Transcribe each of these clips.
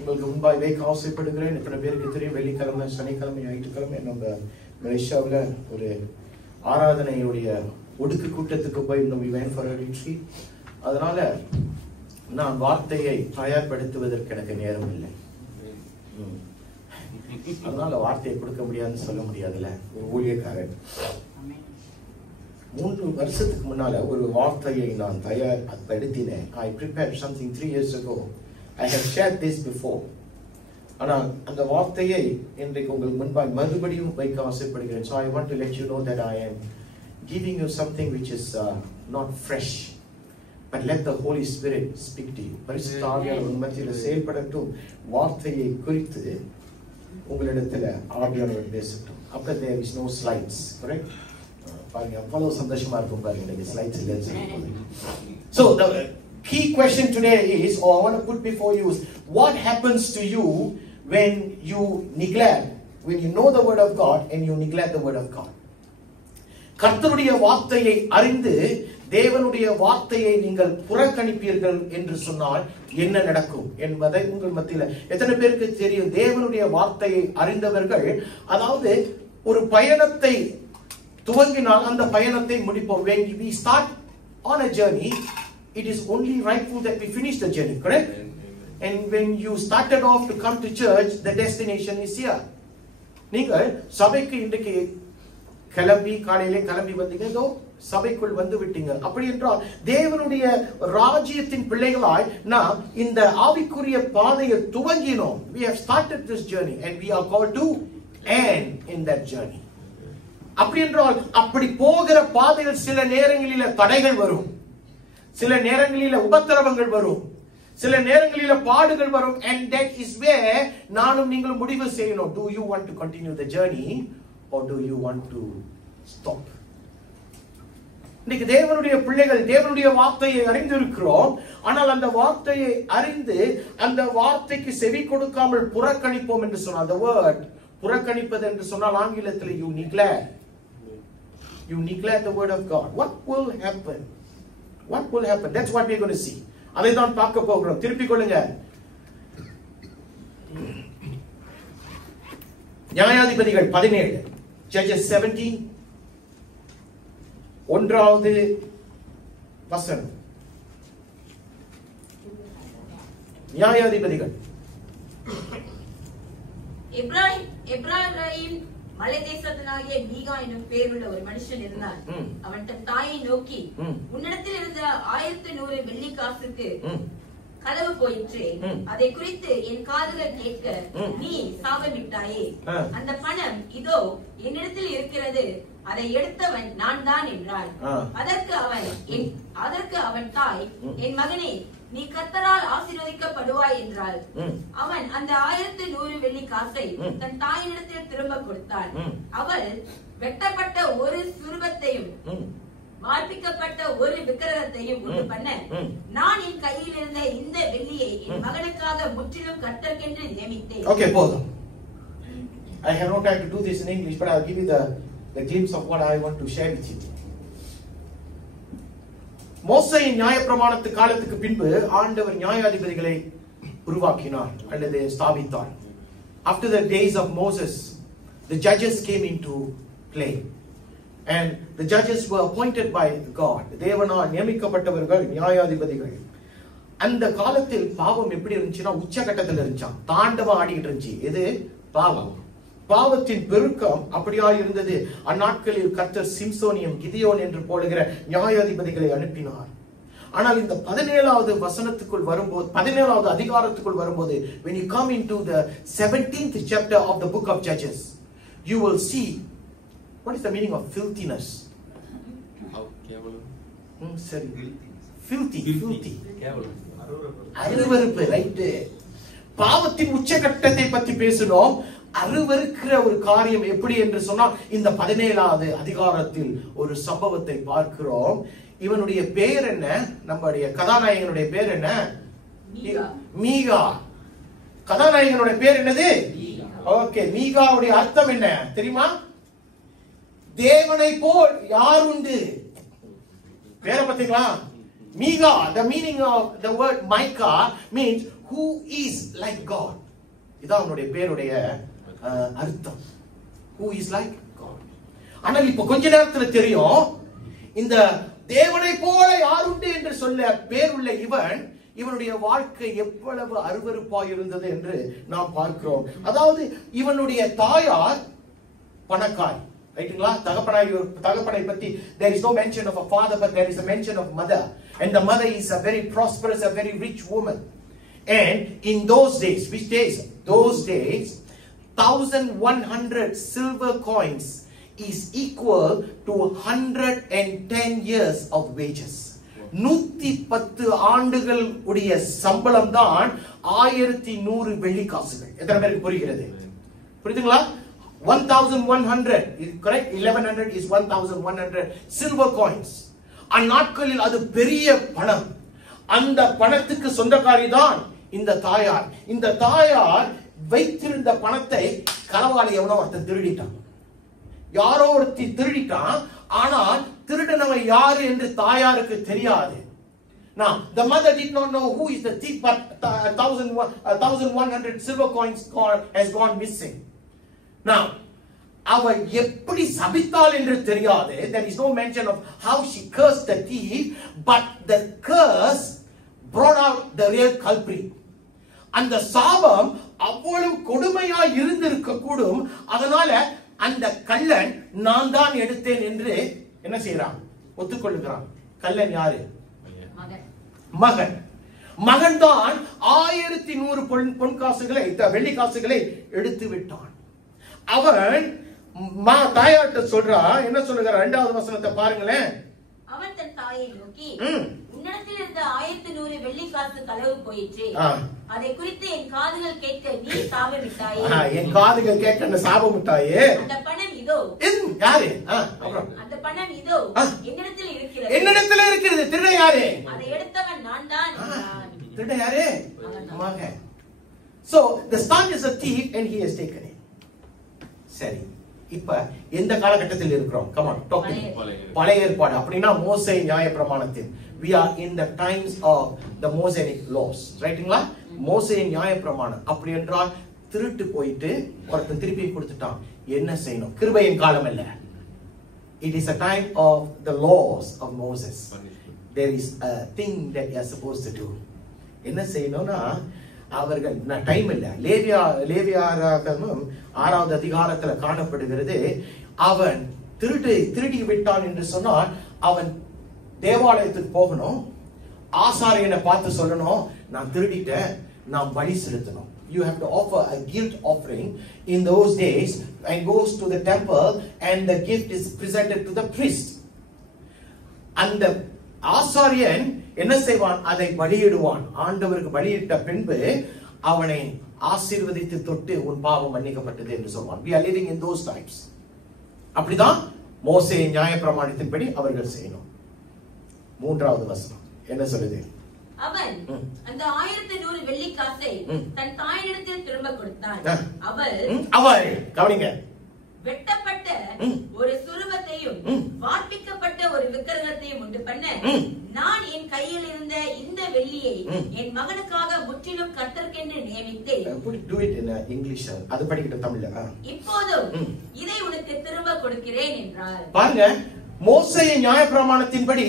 உங்களுக்கு முன்பாய் வைக்க ஆசைப்படுகிறேன். எத்தனை பேருக்கு தெரியும், வெள்ளிக்கிழமை, சனிக்கிழமை, ஞாயிற்றுக்கிழமை நம்ம மலேசியாவில் ஒரு ஆராதனையுடைய ஒடுக்கு கூட்டத்துக்கு போய் நம்ம went for a retreat. அதனால நான் வார்த்தையை தயார்படுத்துவதற்கு எனக்கு நேரம் இல்லை. அதனால வார்த்தையை கொடுக்க முடியாதுன்னு சொல்ல முடியாதுல்ல. ஒரு ஊழியக்காரன் 3 வருஷத்துக்கு முன்னால ஒரு வார்த்தையை நான் தயார்படுத்தினேன். I prepared something 3 years ago. I have shared this before. ஆனால் அந்த வார்த்தையை இன்றைக்கு உங்களுக்கு முன்பாக மறுபடியும் வைக்க ஆசைப்படுகிறேன். So I want to let you know that I am giving you something which is not fresh, but let the Holy Spirit speak to you. பரிசுத்த ஆவியானவர் உங்கள் மத்தியில் செயல்படட்டும். வார்த்தையை குறித்து உங்களிடத்தில் ஆவியானவர் பேசட்டும். அப்ப there is no slides, correct? பாருங்க, அவ்வளவு சந்தோஷமா இருக்கும் பாருங்க, இன்னைக்கு ஸ்லைட்ஸ் இல்லைன்னு சொல்லும்போது. So the key question today is, or I want to put before you, is what happens to you when you neglect, when you know the word of God and you neglect the word of God. கர்த்தருடைய வார்த்தையை அறிந்து தேவனுடைய வார்த்தையை நீங்கள் புறக்கணிப்பீர்கள் என்று சொன்னால் என்ன நடக்கும் என்பதை உங்கள் மத்தியில் எத்தனை பேருக்கு தெரியும்? தேவனுடைய வார்த்தையை அறிந்தவர்கள், அதாவது ஒரு பயணத்தை துவங்கினால் அந்த பயணத்தை முடிப்போம். When we start on a journey, it is only rightful that we finish the journey, correct? And when you started off to come to church, the destination is here. நீங்கள் சபைக்கு இன்றைக்கு கிளம்பி காலையிலே கிளம்பி வந்தீங்க, இதோ சபைக்குள் வந்து விட்டீங்க. அப்படி என்றால் தேவனுடைய ராஜ்யத்தின் பிள்ளைகளாய் நாம் இந்த ஆவிக்குரிய பாதையை துவங்கினோம். We have started this journey and we are called to end in that journey. அப்படி என்றால் அப்படி போகிற பாதையில் சில நேரங்களில் தடைகள் வரும், சில நேரங்களில் உபத்திரவங்கள் வரும், சில நேரங்களில் பாடுகள் வரும். And that is where நானும் நீங்களும் முடிவு செய்யணும். Do you want to continue the journey or do you want to stop? இன்னைக்கு தேவனுடைய பிள்ளைகள் தேவனுடைய வார்த்தையை அறிந்திருக்கிறோம். ஆனால் அந்த வார்த்தையை அறிந்து அந்த வார்த்தைக்கு செவி கொடுக்காமல் புறக்கணிப்போம் என்று சொன்னால், the word புறக்கணிப்பது என்று சொன்னால் ஆங்கிலத்தில் you neglect the word of God. What will happen? What will happen? That's what we are going to see. அதை தான் பார்க்க போகிறோம். திருப்பிக் கொள்ளுங்க. நியாயாதிபதிகள் 17, Judges 17, 1வது வசனம். நியாயாதிபதிகள். எப்ராயிம் மலை தேசத்தினாகிய மீகா என்னும் பேருள்ள ஒரு மனுஷன் இருந்தான். அவன் தன் தாயை நோக்கி, உன்னிடத்தில் இருந்த 1100 வெள்ளி காசுக்கு களவு போயிற்று. அதை குறித்து என் காதுகள் கேட்க நீ சாபமிட்டாயே. அந்த பணம் இதோ என்னிடத்தில் இருக்கிறது, அதை எடுத்தவன் நான் தான் என்றான். அதற்கு அவன் தாய், என் மகனே, நீ கர்த்தரால் ஆசீர்வதிக்கப்படுவாய் என்றாள். அவன் அந்த 1100 வெள்ளி காசை தன் தாயினிடத்தில் திரும்ப கொடுத்தான். அவள் வெட்டப்பட்ட ஒரு சுரூபத்தையும் மார்பிக்கப்பட்ட ஒரு விக்கிரகத்தையும் உண்டு பண்ண, நான் என் கையில் இருந்த இந்த வெள்ளியை என் மகனுக்காக முற்றிலும் கர்த்தருக்கென்று நியமித்தேன். Okay, போதும். I have no time to do this in English, but I'll give you the glimpse of what I want to share with you. மோசேயின் நியாயப்பிரமாணத்து காலத்துக்கு பின்பு ஆண்டவர் நியாயாதிபதிகளை உருவாக்கினார் அல்லது ஸ்தாபித்தார். After the days of Moses, the judges came into play. And the judges were appointed by God. தேவனால் நியமிக்கப்பட்டவர்கள் நியாயாதிபதிகள். அந்த காலத்தில் பாவம் எப்படி இருந்துச்சுன்னா உச்சகட்டத்தில் இருந்துச்சாம், தாண்டவம் ஆடிட்டு இருந்துச்சு. எது? பாவம். பாவத்தின் பெருக்கம் அப்படியா இருந்தது. அந்நாட்களில் கர்த்தர் சிம்சோனியம், கிதியோன் என்று போடுகிற நியாயாதிபதிகளை அனுப்பினார். ஆனால் இந்த 17வது வசனத்துக்குள் வரும்போது, 17வது அதிகாரத்துக்குள் வரும்போது, when you come into the 17th chapter of the book of Judges, you will see what is the meaning of filthiness. சரி, filthy. அருவருப்பு, ரைட். பாவத்தின் உச்சகட்டத்தை பற்றி பேசினோம். அருவருக்கிற ஒரு காரியம் எப்படி என்று சொன்னால் இந்த 17வது அதிகாரத்தில் ஒரு சம்பவத்தை பார்க்கிறோம். இவனுடைய பெயர் என்ன? நம்முடைய கதாநாயகனுடைய பெயர் என்ன? மீகா. கதாநாயகனுடைய பெயர் என்னது? ஓகே, மீகாவுடைய அர்த்தம் என்ன தெரியுமா? தேவனை போல் யார் உண்டு? பேரை பார்த்தீங்களா? மீகா, the meaning of the word Micah means who is like God. இதான் அவனுடைய பேருடைய அர்த்தம். Who is like God. ஆனால் இப்ப கொஞ்ச நேரத்துல தெரியும், இந்த தேவனை போல யாருண்டு என்று சொல்ல பேருள்ள இவனுடைய வாழ்க்கை எவ்வளவு அருவருப்பாய் இருந்தது என்று நாம் பார்க்கிறோம். அதாவது இவனுடைய தாயார் பணக்காரி, ரைட்டுங்களா? தகப்பனை பத்தி there is no mention of a father, but there is a mention of mother, and the mother is a very prosperous, a very rich woman. And in those days, which days? Those days 1100 silver coins is equal to 110 years of wages. 110 ஆண்டுகள் உடைய சம்பளம் தான் 1100 வெள்ளி காசுகள். எத்தனை பேருக்கு புரிகிறது? புரியுதுங்களா? 1100 is correct. 1100 is 1100 silver coins. அந்நாட்களில் அது பெரிய பணம். அந்த பணத்துக்கு சொந்தக்காரி தான் இந்த தாயார். இந்த தாயார் வைத்திருந்த பணத்தை களவாளி எவனோ ஒருத்தன் திருடிட்டான். யாரோ ஒருத்தி திருடிட்டான். ஆனால் திருடனவன் யாரு என்று தாயாருக்கு தெரியாது. Now the mother did not know who is the thief, but 1100 silver coins has gone missing. Now அவ எப்படி சபித்தாள் என்று தெரியாது. There is no mention of how she cursed the thief, but the curse brought out the real culprit. அந்த சாபம் அவ்வளவு கொடுமையா இருந்திருக்க கூடும். அதனால அந்த கள்ளன் நான் தான் எடுத்தேன் என்று என்ன செய்யறான்? ஒத்துக்கொள்கிறான். கள்ளன் யாரு? மகன். மகன் தான் 1100 பொன் காசுகளை, வெள்ளி காசுகளை எடுத்து விட்டான். அவன் தாயார்ட்ட சொல்றா, என்ன சொல்லுகிற? 2வது வசனத்தை பாருங்களேன். அவன் தன் தாயை நோக்கி, உன்னிடத்தில் இருந்த 1100 வெள்ளி காசு களவு போயிற்று. அதை குறித்து என் காதுகள் கேட்க நீ சாபமிட்டாயே. என் காதுகள் கேட்க சாபமிட்டாயே. அந்த பணம் இதோ. யாரு? அந்த பணம் இதோ என்னிடத்தில் இருக்கிறது. என்னிடத்தில் இருக்கிறது. திருட யாரு? அதை எடுத்தவன் நான் தான். திருட யாரு? மகன். So the son is a thief and he has taken it. சரி, இப்ப எந்த காலகட்டத்தில் இருக்கிறோம்? Come on, talk to me. பழைய ஏற்பாடு. அப்படினா மோசே நியாயப்பிரமாணத்தில். We are in the times of the Mosaic laws. ரைட்டுங்களா? மோசே நியாயப்பிரமாணம். அப்படி என்றால் திருட்டு போயிட்டு ஒருத்தன் திருப்பி கொடுத்துட்டான், என்ன செய்யணும்? கிருபையின் காலம் அல்ல. It is a time of the laws of Moses. There is a thing that you are supposed to do. என்ன செய்யணும்னா, அவர்கள் டைம் இல்ல. லேவியராகமம் 6வது அதிகாரத்துல காணப்படுகிறது. அவன் திருடி விட்டான் என்று சொன்னால் அவன் தேவாலயத்துக்கு போகணும். ஆசாரியனை பார்த்து சொல்லணும், நான் திருடிட்டேன், நான் பலி செலுத்தணும். You have to offer a guilt offering in those days and goes to the temple and the gift is presented to the priest. அந்த ஆசாரியன் என்ன செய்வான்? அதை பலியிடுவான். ஆண்டவருக்கு பலியிட்ட பின்பு அவனை ஆசீர்வதித்து தொட்டு உன் பாவம் மன்னிக்கப்பட்டது என்று சொல்வான். We are living in those times. அப்படிதான் மோசே நியாயப்பிரமாணத்தின்படி அவர்கள் செய்யணும். 3வது வசனம் என்ன சொல்லுது? அவன் அந்த 1100 வெள்ளி காசை தன் தாயினிடத்தில் திரும்ப கொடுத்தான். அவள் கவனிங்க, வெட்டப்பட்ட ஒரு சுரூபத்தையும் வார்ப்பிக்கப்பட்ட ஒரு விக்கிரகத்தையும் உண்டு பண்ண நான் என் கையில் இருந்த இந்த வெள்ளியை என் மகனுக்காக முற்றிலும் கர்த்தருக்கென்று நியமித்தேன். Do it in English. அது படிக்கட்டும் தமிழ்ல. இப்போதும் இதை உனக்கு திரும்ப கொடுக்கிறேன் என்றார். பாருங்க, மோசே நியாயப்பிரமாணத்தின்படி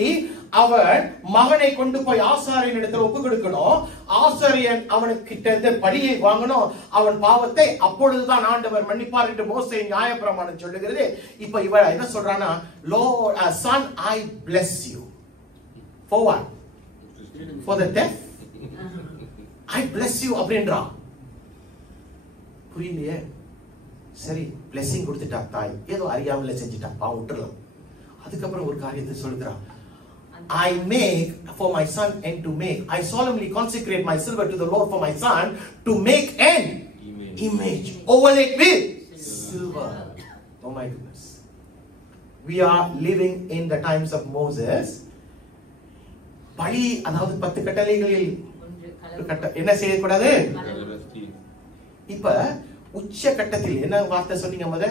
அவன் மகனை கொண்டு போய் ஆசாரியன் இடத்துல ஒப்பு கொடுக்கணும். ஆசாரியன் அவனுக்கிட்ட இருந்து பலியை வாங்கணும், அவன் பாவத்தை. அப்பொழுதுதான் ஆண்டவர் மன்னிப்பார் என்று மோசே நியாயப்பிரமாணம் சொல்லுகிறது. இப்ப இவ என்ன சொல்றானா, Lord, son, I bless you. For what? For the death? I bless you அப்படின்றா. புரியலையே. சரி, blessing கொடுத்துட்டா தாய், ஏதோ அறியாமல செஞ்சிட்டா, பாவம் விட்டுறலாம். அதுக்கப்புறம் ஒரு காரியத்தை சொல்லுறான், I make for my son and to make, I solemnly consecrate my silver to the Lord for my son to make an image overlaid with silver. Oh my goodness. We are living in the times of Moses. பலி, அதாவது 10 கட்டளைகளில் என்ன செய்யக்கூடாது? இப்ப உச்ச கட்டத்தில் என்ன வார்த்தை சொன்னீங்க?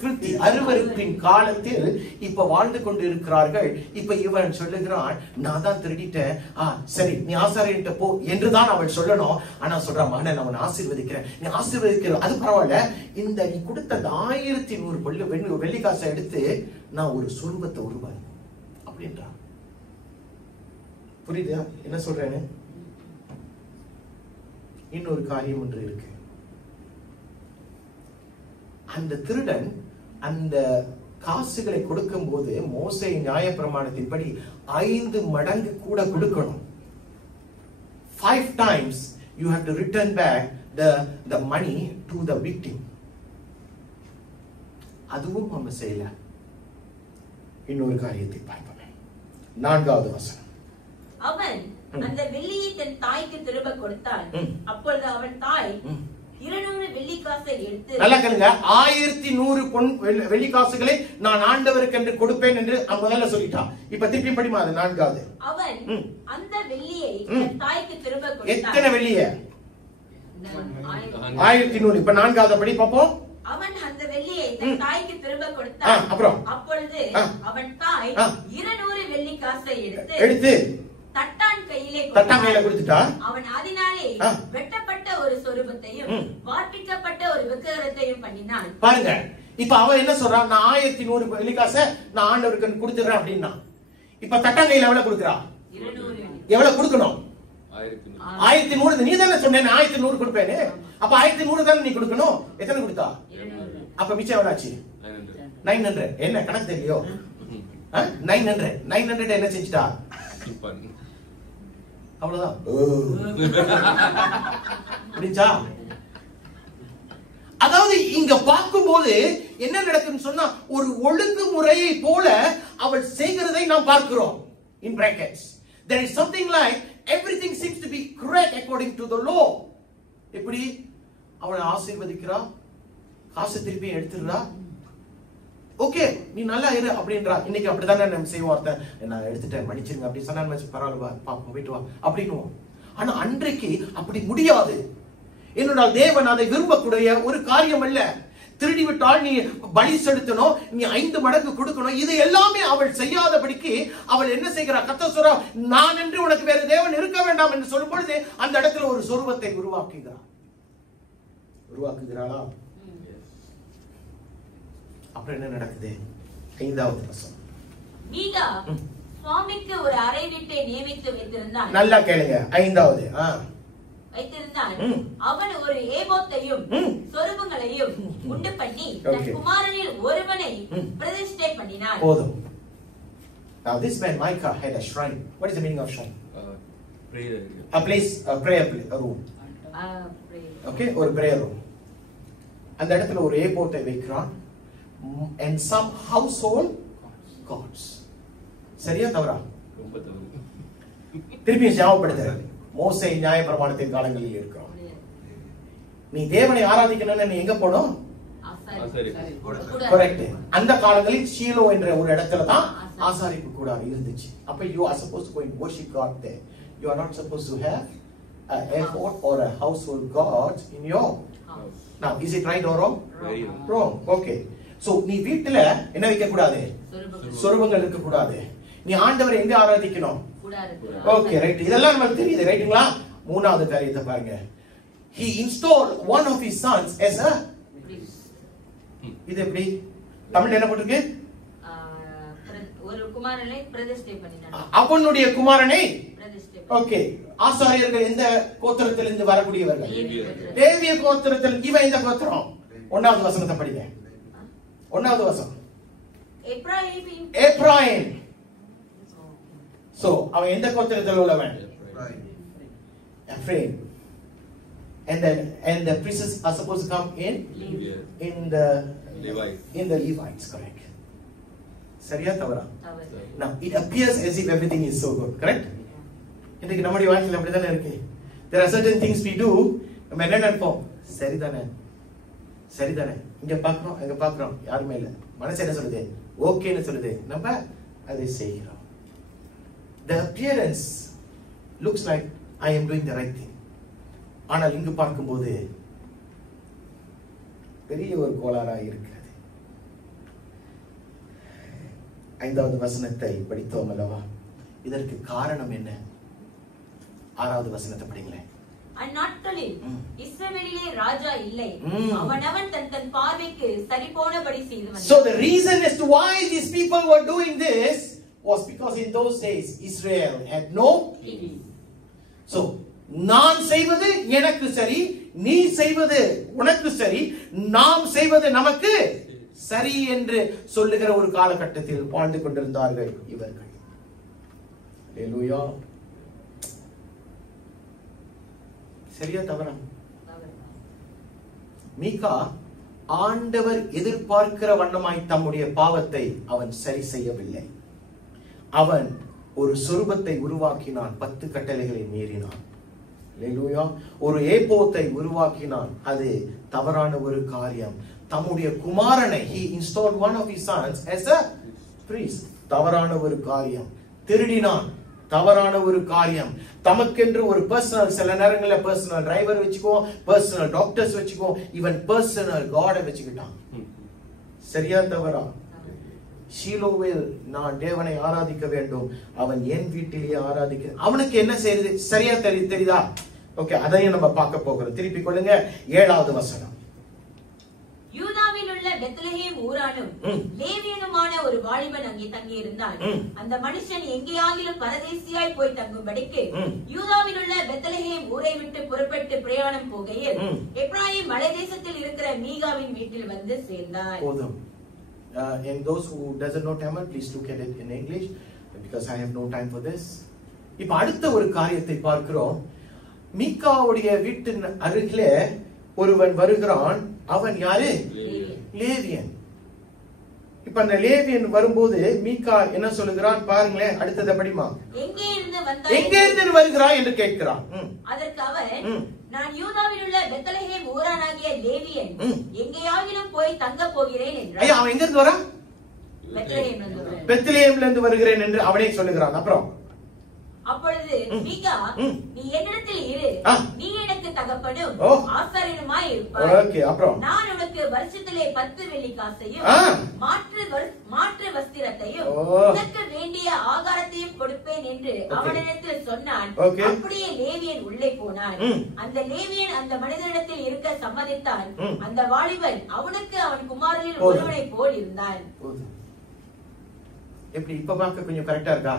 filthy. அருவருப்பின் காலத்தில் இப்ப வாழ்ந்து கொண்டு இருக்கிறார்கள். இப்ப இவன் சொல்லுகிறான், நான் தான் திருடிட்டேன், சரி நீ ஆசாரியன்ட்ட போ என்றுதான் அவள் சொல்லணும். ஆனா சொல்றான், மகனை நான் அவனை ஆசீர்வதிக்கிறேன், நீ ஆசீர்வதிக்கிற அது பரவாயில்ல, இந்த நீ கொடுத்த அந்த 1100 வெள்ளி காசை எடுத்து நான் ஒரு சொருபத்தை உருவாய் அப்படின்றான். புரியுதா என்ன சொல்றேன்னு? இன்னொரு காரியம் ஒன்று இருக்கு. அந்த திருடன் அந்த காசுகளை கொடுக்கும் போது மோசே நியாயப்பிரமாணத்தின்படி 5 மடங்கு கூட கொடுக்கணும். 5 times you have to return back the money to the victim. அதுவும் நம்ம செய்யல. இன்னொரு காரியத்தை பார்ப்போம். 4வது வசனம். அவன் அந்த வெள்ளியை தன் தாய்க்கு திரும்ப கொடுத்தான். அப்பொழுது அவன் தாய் 200 வெள்ளி காசை எடுத்து, நல்லா கேளுங்க, 1100 வெள்ளி காசுகளை நான் ஆண்டவருக்கு என்று கொடுப்பேன் என்று முதல்ல சொல்லிட்டான். இப்ப திருப்பி படிமா அது 4வது. அவன் அந்த வெள்ளியை தன் தாய்க்கு திரும்ப கொடுத்தான். எத்தனை வெள்ளிய? 1100. இப்ப 4வது படி பாப்போம். அவன் அந்த வெள்ளியை தன் தாய்க்கு திரும்ப கொடுத்தான். அப்புறம் அப்பொழுது அவன் தாய் 200 வெள்ளி காசை எடுத்து தட்டான் கையில கொடுத்துட்டா. அவன் அதனாலே வெட்டப்பட்ட ஒரு சொரூபத்தையும் வார்ப்பிக்கப்பட்ட ஒரு விக்கிரகத்தையும் பண்ணினான். பாருங்க, இப்ப அவன் என்ன சொல்றான்? நான் 1100 வெள்ளி காசை நான் ஆண்டவருக்கு கொடுத்துறேன் அப்படின்னா, இப்ப தட்டான் கையில எவ்வளவு கொடுக்கறா? 200. எவ்வளவு கொடுக்கணும்? 1100. நீ தானே சொன்ன 1100 கொடுப்பேன்னு. அப்ப 1100 தானே நீ கொடுக்கணும். எத்தனை கொடுத்தா? 200. அப்ப மிச்சம் எவ்வளவு ஆச்சு? 900. என்ன கணக்கு தெரியலையோ? 900 என்ன செஞ்சிட்டா? அவ்வளவுதான். புரிஞ்சா? அதாவது இங்க பார்க்கும்போது என்ன நடக்குன்னு சொன்னா, ஒரு ஒழுங்குமுறையை போல அவள் செய்கிறதை நாம் பார்க்கிறோம். In brackets there is something like everything seems to be correct according to the law. எப்படி அவளை ஆசீர்வதிக்கிறா, காசு திருப்பி எடுத்துடுறா, ஓகே நீ நல்லா இரு அப்படின்றா. இன்னைக்கு அப்படித்தானே நம்ம செய்வோம். நான் எடுத்துட்டேன் மன்னிச்சிருங்க அப்படி சொன்னா பரவாயில்ல பாப்போம் போயிட்டு வா அப்படின்னுவோம். ஆனா அன்றைக்கு அப்படி முடியாது. என்னோட தேவன் அதை விரும்பக்கூடிய ஒரு காரியம் அல்ல. திருடி விட்டால் நீ பலி செலுத்தணும், நீ 5 மடங்கு கொடுக்கணும். இது எல்லாமே அவள் செய்யாதபடிக்கு அவள் என்ன செய்கிறார்? கர்த்தர் சொல்றார், நான் என்று உனக்கு வேற தேவன் இருக்க வேண்டாம் என்று சொல்லும் பொழுது அந்த இடத்துல ஒரு சொரூபத்தை உருவாக்குகிறாளா? அப்புறம் என்ன நடக்குது? 5வது வசனம். மீகா சுவாமிக்கு ஒரு அறை வீட்டை நியமித்து வைத்திருந்தான். நல்லா கேளுங்க. 5வது வைத்திருந்தான். அவன் ஒரு ஏபோத்தையும் சொரூபங்களையும் உண்டு பண்ணி தன் குமாரனில் ஒருவனை பிரதிஷ்டை பண்ணினான். போதும். Now this man Micah had a shrine. What is the meaning of shrine? Prayer. A place, a prayer room. Okay, ஒரு prayer room. அந்த இடத்துல ஒரு ஏபோத்தை வைக்கிறான். And some household gods. சரியா தவறா? திருப்பி ஞாபகப்படுத்துறேன். மோசே நியாயப்பிரமாணத்தின் காலங்களில் இருக்கிறோம். நீ தேவனை ஆராதிக்கணும்னு நீ எங்க போடும்? கரெக்ட். அந்த காலங்களில் ஷீலோ என்ற ஒரு இடத்துல தான் ஆசாரிப்பு கூடாரம் இருந்துச்சு. அப்ப you are supposed to go and worship God there. You are not supposed to have an airport or a household god in your house. Now is it right or wrong? Wrong. Okay. So நீ வீட்டுல என்ன வைக்க கூடாது? சொரூபங்கள் இருக்க கூடாது. நீ ஆண்டவரை எங்க ஆராதிக்கணும்? Okay right. இதெல்லாம் நமக்கு தெரியுது ரைட்டுங்களா? 3வது காரியத்தை பாருங்க. He installed one of his sons as a priest. இது எப்படி தமிழ்ல என்ன போட்டுருக்கு? ஒரு குமாரனை பிரதிஷ்டை பண்ணினான். அவனுடைய குமாரனை பிரதிஷ்டை. ஓகே. ஆசாரியர்கள் எந்த கோத்திரத்திலிருந்து வரக்கூடியவர்கள்? லேவிய கோத்திரத்தில். இவன் எந்த கோத்திரம்? 1வது வசனத்தை படிங்க. 1வது வசனம். எப்ராயிம். So அவன் எந்த கோத்திரத்தில் உள்ளவன்? Ephraim. And the priests are supposed to come in the Levites, correct? சரியா தவறா? Now it appears as if everything is so good, correct? இன்னைக்கு நம்முடைய வாழ்க்கையில அப்படிதானே இருக்கு. There are certain things we do, நம்ம என்ன நினைப்போம்? சரிதானே இங்க பாக்குறோம் அங்க பாக்குறோம், யாருமே இல்ல. மனசு என்ன சொல்லுது? ஓகேன்னு சொல்லுது. நம்ம அதை செய்கிறோம். The appearance looks like I am doing the right thing. ஆனால் இங்கு பார்க்கும்போது பெரிய ஒரு கோளாறா இருக்கிறது. 5வது வசனத்தை படித்தோம் அல்லவா? இதற்கு காரணம் என்ன? 6வது வசனத்தை படிங்களேன். அந்நாட்களில் இஸ்ரவேலிலே ராஜா இல்லை, அவனவன் தன் பார்வைக்கு சரிபோனபடி செய்து வந்தான். So the reason as to why these people were doing this was because in those days Israel had no king. So நான் செய்வது எனக்கு சரி, நீ செய்வது உனக்கு சரி, நாம் செய்வது நமக்கு சரி என்று சொல்லுகிற ஒரு காலகட்டத்தில் வாழ்ந்து கொண்டிருந்தார்கள் இவர்கள். ஹalleluya. சரியா தவறா? மீகா ஆண்டவர் எதிர்பார்க்கிற வண்ணமாய் தம்முடைய பாவத்தை அவன் சரி செய்யவில்லை. அவன் ஒரு சொரூபத்தை உருவாக்கினான், 10 கட்டளைகளை மீறினான். ஹalleluya. ஒரு ஏபோத்தை உருவாக்கினான், அது தவறான ஒரு காரியம். தம்முடைய குமாரனை he installed one of his sons as a priest, தவறான ஒரு காரியம். திருடினான், தவறான ஒரு காரியம். தமக்கென்று ஒரு பர்சனல், சில நேரங்களில் பர்சனல் டிரைவர் வச்சுக்கோ, பர்சனல் டாக்டர்ஸ் வச்சுக்கோ, இவன் பர்சனல் காடை வச்சுக்கிட்டான். சரியா தவறா? ஷீலோவில் நான் தேவனை ஆராதிக்க வேண்டும், அவன் என் வீட்டிலேயே ஆராதிக்க, அவனுக்கு என்ன செய்யறது? சரியா தெரியுதா? ஓகே, அதையும் நம்ம பார்க்க போகிறோம். திருப்பி கொள்ளுங்க 7வது வசனம். யூதாவில் உள்ள பெத்லகேம் ஊரானும் லேவியனுமான ஒரு வாலிபன் அங்கே தங்கி இருந்தான். அந்த மனுஷன் எங்கேயாகிலும் பரதேசியாய் போய் தங்கும்படிக்கு யூதாவில் உள்ள பெத்லகேம் ஊரை விட்டு புறப்பட்டு பிரயாணம் போகையில் எப்ராயிம் மலை தேசத்தில் இருக்கிற மீகாவின் வீட்டில் வந்து சேர்ந்தான். போதும். And those who doesn't know Tamil, please look at it in English because I have no time for this. இப்ப அடுத்த ஒரு காரியத்தை பார்க்கிறோம். மீகாவுடைய வீட்டின் அருகிலே ஒருவன் வருகிறான். அவன் யாரு? லேவியன். இப்ப அந்த லேவியன் வரும்போது மீகா என்ன சொல்லுகிறான் பாருங்களேன். அடுத்ததை படிமா. எங்கே இருந்து வருகிறாய் என்று கேட்கிறான். அதற்கு அவன், நான் யூதாவில் உள்ள பெத்லகேம் ஊரானாகிய லேவியன், எங்கேயாகிலும் போய் தங்க போகிறேன் என்றான். அவன் எங்க இருந்து வரான்? பெத்லகேம்ல இருந்து வருகிறேன் என்று அவனே சொல்லுகிறான். அப்புறம் அப்பொழுது மீகா, நீ என்னிடத்தில் இரு, நீ எனக்கு தகப்பனும் ஆசாரியனுமாய் இருப்பாய். ஓகே, அப்புறம் நான் உனக்கு வருஷத்திலே 10 வெள்ளி காசையும் மாற்று வஸ்திரத்தையும் உனக்கு வேண்டிய ஆகாரத்தையும் கொடுப்பேன் என்று அவனிடத்தில் சொன்னான். அப்படியே லேவியன் உள்ளே போனான். அந்த லேவியன் அந்த மனிதனிடத்தில் இருக்க சம்மதித்தான். அந்த வாலிபன் அவனுக்கு அவன் குமாரனில் ஒருவனை போல் இருந்தான். எப்படி இப்ப பார்க்க கொஞ்சம் கரெக்டா இருக்கா?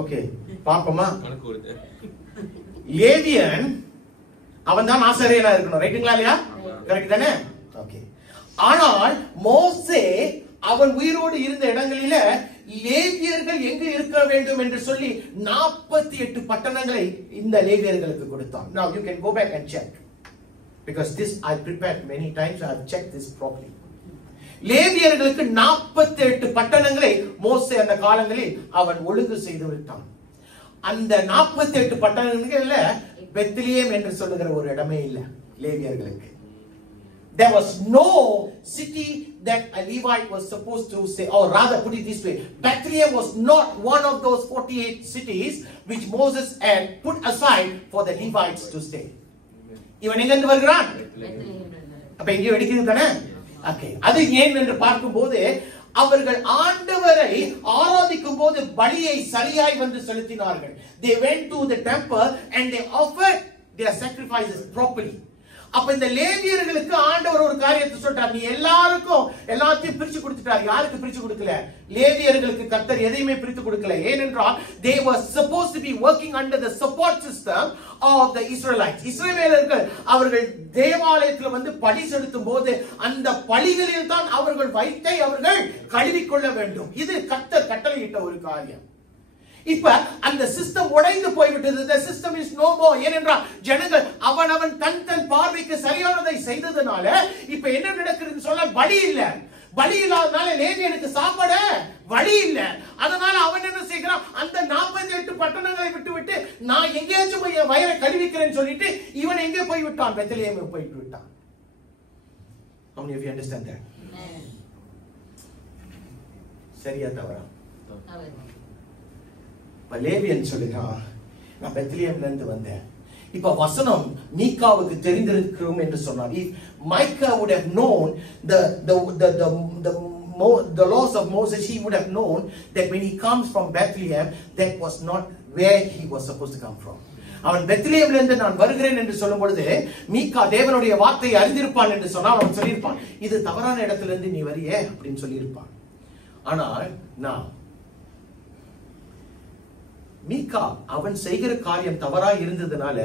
ஓகே, பாப்போமா? லேவியன் அவன் தான் ஆசாரியனா இருக்கணும், ரைட்டுங்களா இல்லையா? கரெக்ட் தானே? ஓகே. ஆனால் மோசே அவன் உயிரோடு இருந்த இடங்களில லேவியர்கள் எங்கு இருக்க வேண்டும் என்று சொல்லி 48 பட்டணங்களை இந்த லேவியர்களுக்கு கொடுத்தான். Now you can go back and check because this I prepared many times. I have checked this properly. லேவியர்களுக்கு 48 பட்டணங்களை மோசே அந்த காலங்களில் அவன் ஒழுங்கு செய்து விட்டான். அந்த 48 பட்டணங்கள்ல பெத்லகேம் என்று சொல்லுகிற ஒரு இடமே இல்ல லேவியர்களுக்கு. There was no city that a Levite was supposed to stay, or rather put it this way, Bethlehem was not one of those 48 cities which Moses had put aside for the Levites to stay. இவன் எங்க இருந்து வருகிறான்? அப்ப எங்கேயோ எடுக்கிறது தானே? Okay, அது ஏன் என்று பார்க்கும்போது அவர்கள் ஆண்டவரை ஆராதிக்கும் போது பலியை சரியாய் வந்து செலுத்தினார்கள். They went to the temple and they offered their sacrifices properly. அப்ப இந்த லேவியர்களுக்கு ஆண்டவர் ஒரு காரியத்தை சொல்றார். நீ எல்லாருக்கும் எல்லாத்தையும் பிரிச்சு கொடுத்துட்டார். யாருக்கு பிரிச்சு கொடுக்கல? லேவியர்களுக்கு கர்த்தர் எதையுமே பிரித்து கொடுக்கல. ஏனென்றால் they were supposed to be working under the support system of the Israelites. இஸ்ரவேலர்கள் அவர்கள் தேவாலயத்தில் வந்து பலி செலுத்தும் போது அந்த பலிகளில் தான் அவர்கள் வயிற்றை அவர்கள் கழுவிக்கொள்ள வேண்டும். இது கர்த்தர் கட்டளையிட்ட ஒரு காரியம். இப்ப அந்த சிஸ்டம் உடைந்து போய்விட்டது. The system is no more. ஏனென்றால் ஜனங்கள் அவனவன் தன் பார்வைக்கு சரியானதை செய்ததனால இப்ப என்ன நடக்குதுன்னு சொல்ல வழி இல்ல. வழி இல்லாதனால லேவியனுக்கு சாப்பாடு வழி இல்ல. அதனால அவன் என்ன செய்கிறான்? அந்த 48 பட்டணங்களை விட்டு நான் எங்கேயாச்சும் போய் வயிறை கழுவிக்கிறேன்னு சொல்லிட்டு இவன் எங்கே போய் விட்டான்? பெத்லகேம் போயிட்டு விட்டான். How many of you understand that? சரியா தவறா? லேவியன் சொல்லுகிறான், நான் பெத்லகேம்ல இருந்து வந்தேன். இப்ப வசனம் மீகாவுக்கு தெரிந்திருக்கும் என்று சொன்னார். If Micah would have known the the laws of Moses, he would have known that when he comes from Bethlehem, that was not where he was supposed to come from. அவன் பெத்லெஹேமில் இருந்து நான் வருகிறேன் என்று சொல்லும் பொழுது மீகா தேவனுடைய வார்த்தையை அறிந்திருப்பான் என்று சொன்னால் அவன் சொல்லியிருப்பான், இது தவறான இடத்திலிருந்து நீ வரியே அப்படின்னு சொல்லியிருப்பான். ஆனால் நான் மீகா அவன் செய்கிற காரியம் தவறாய் இருந்ததுனால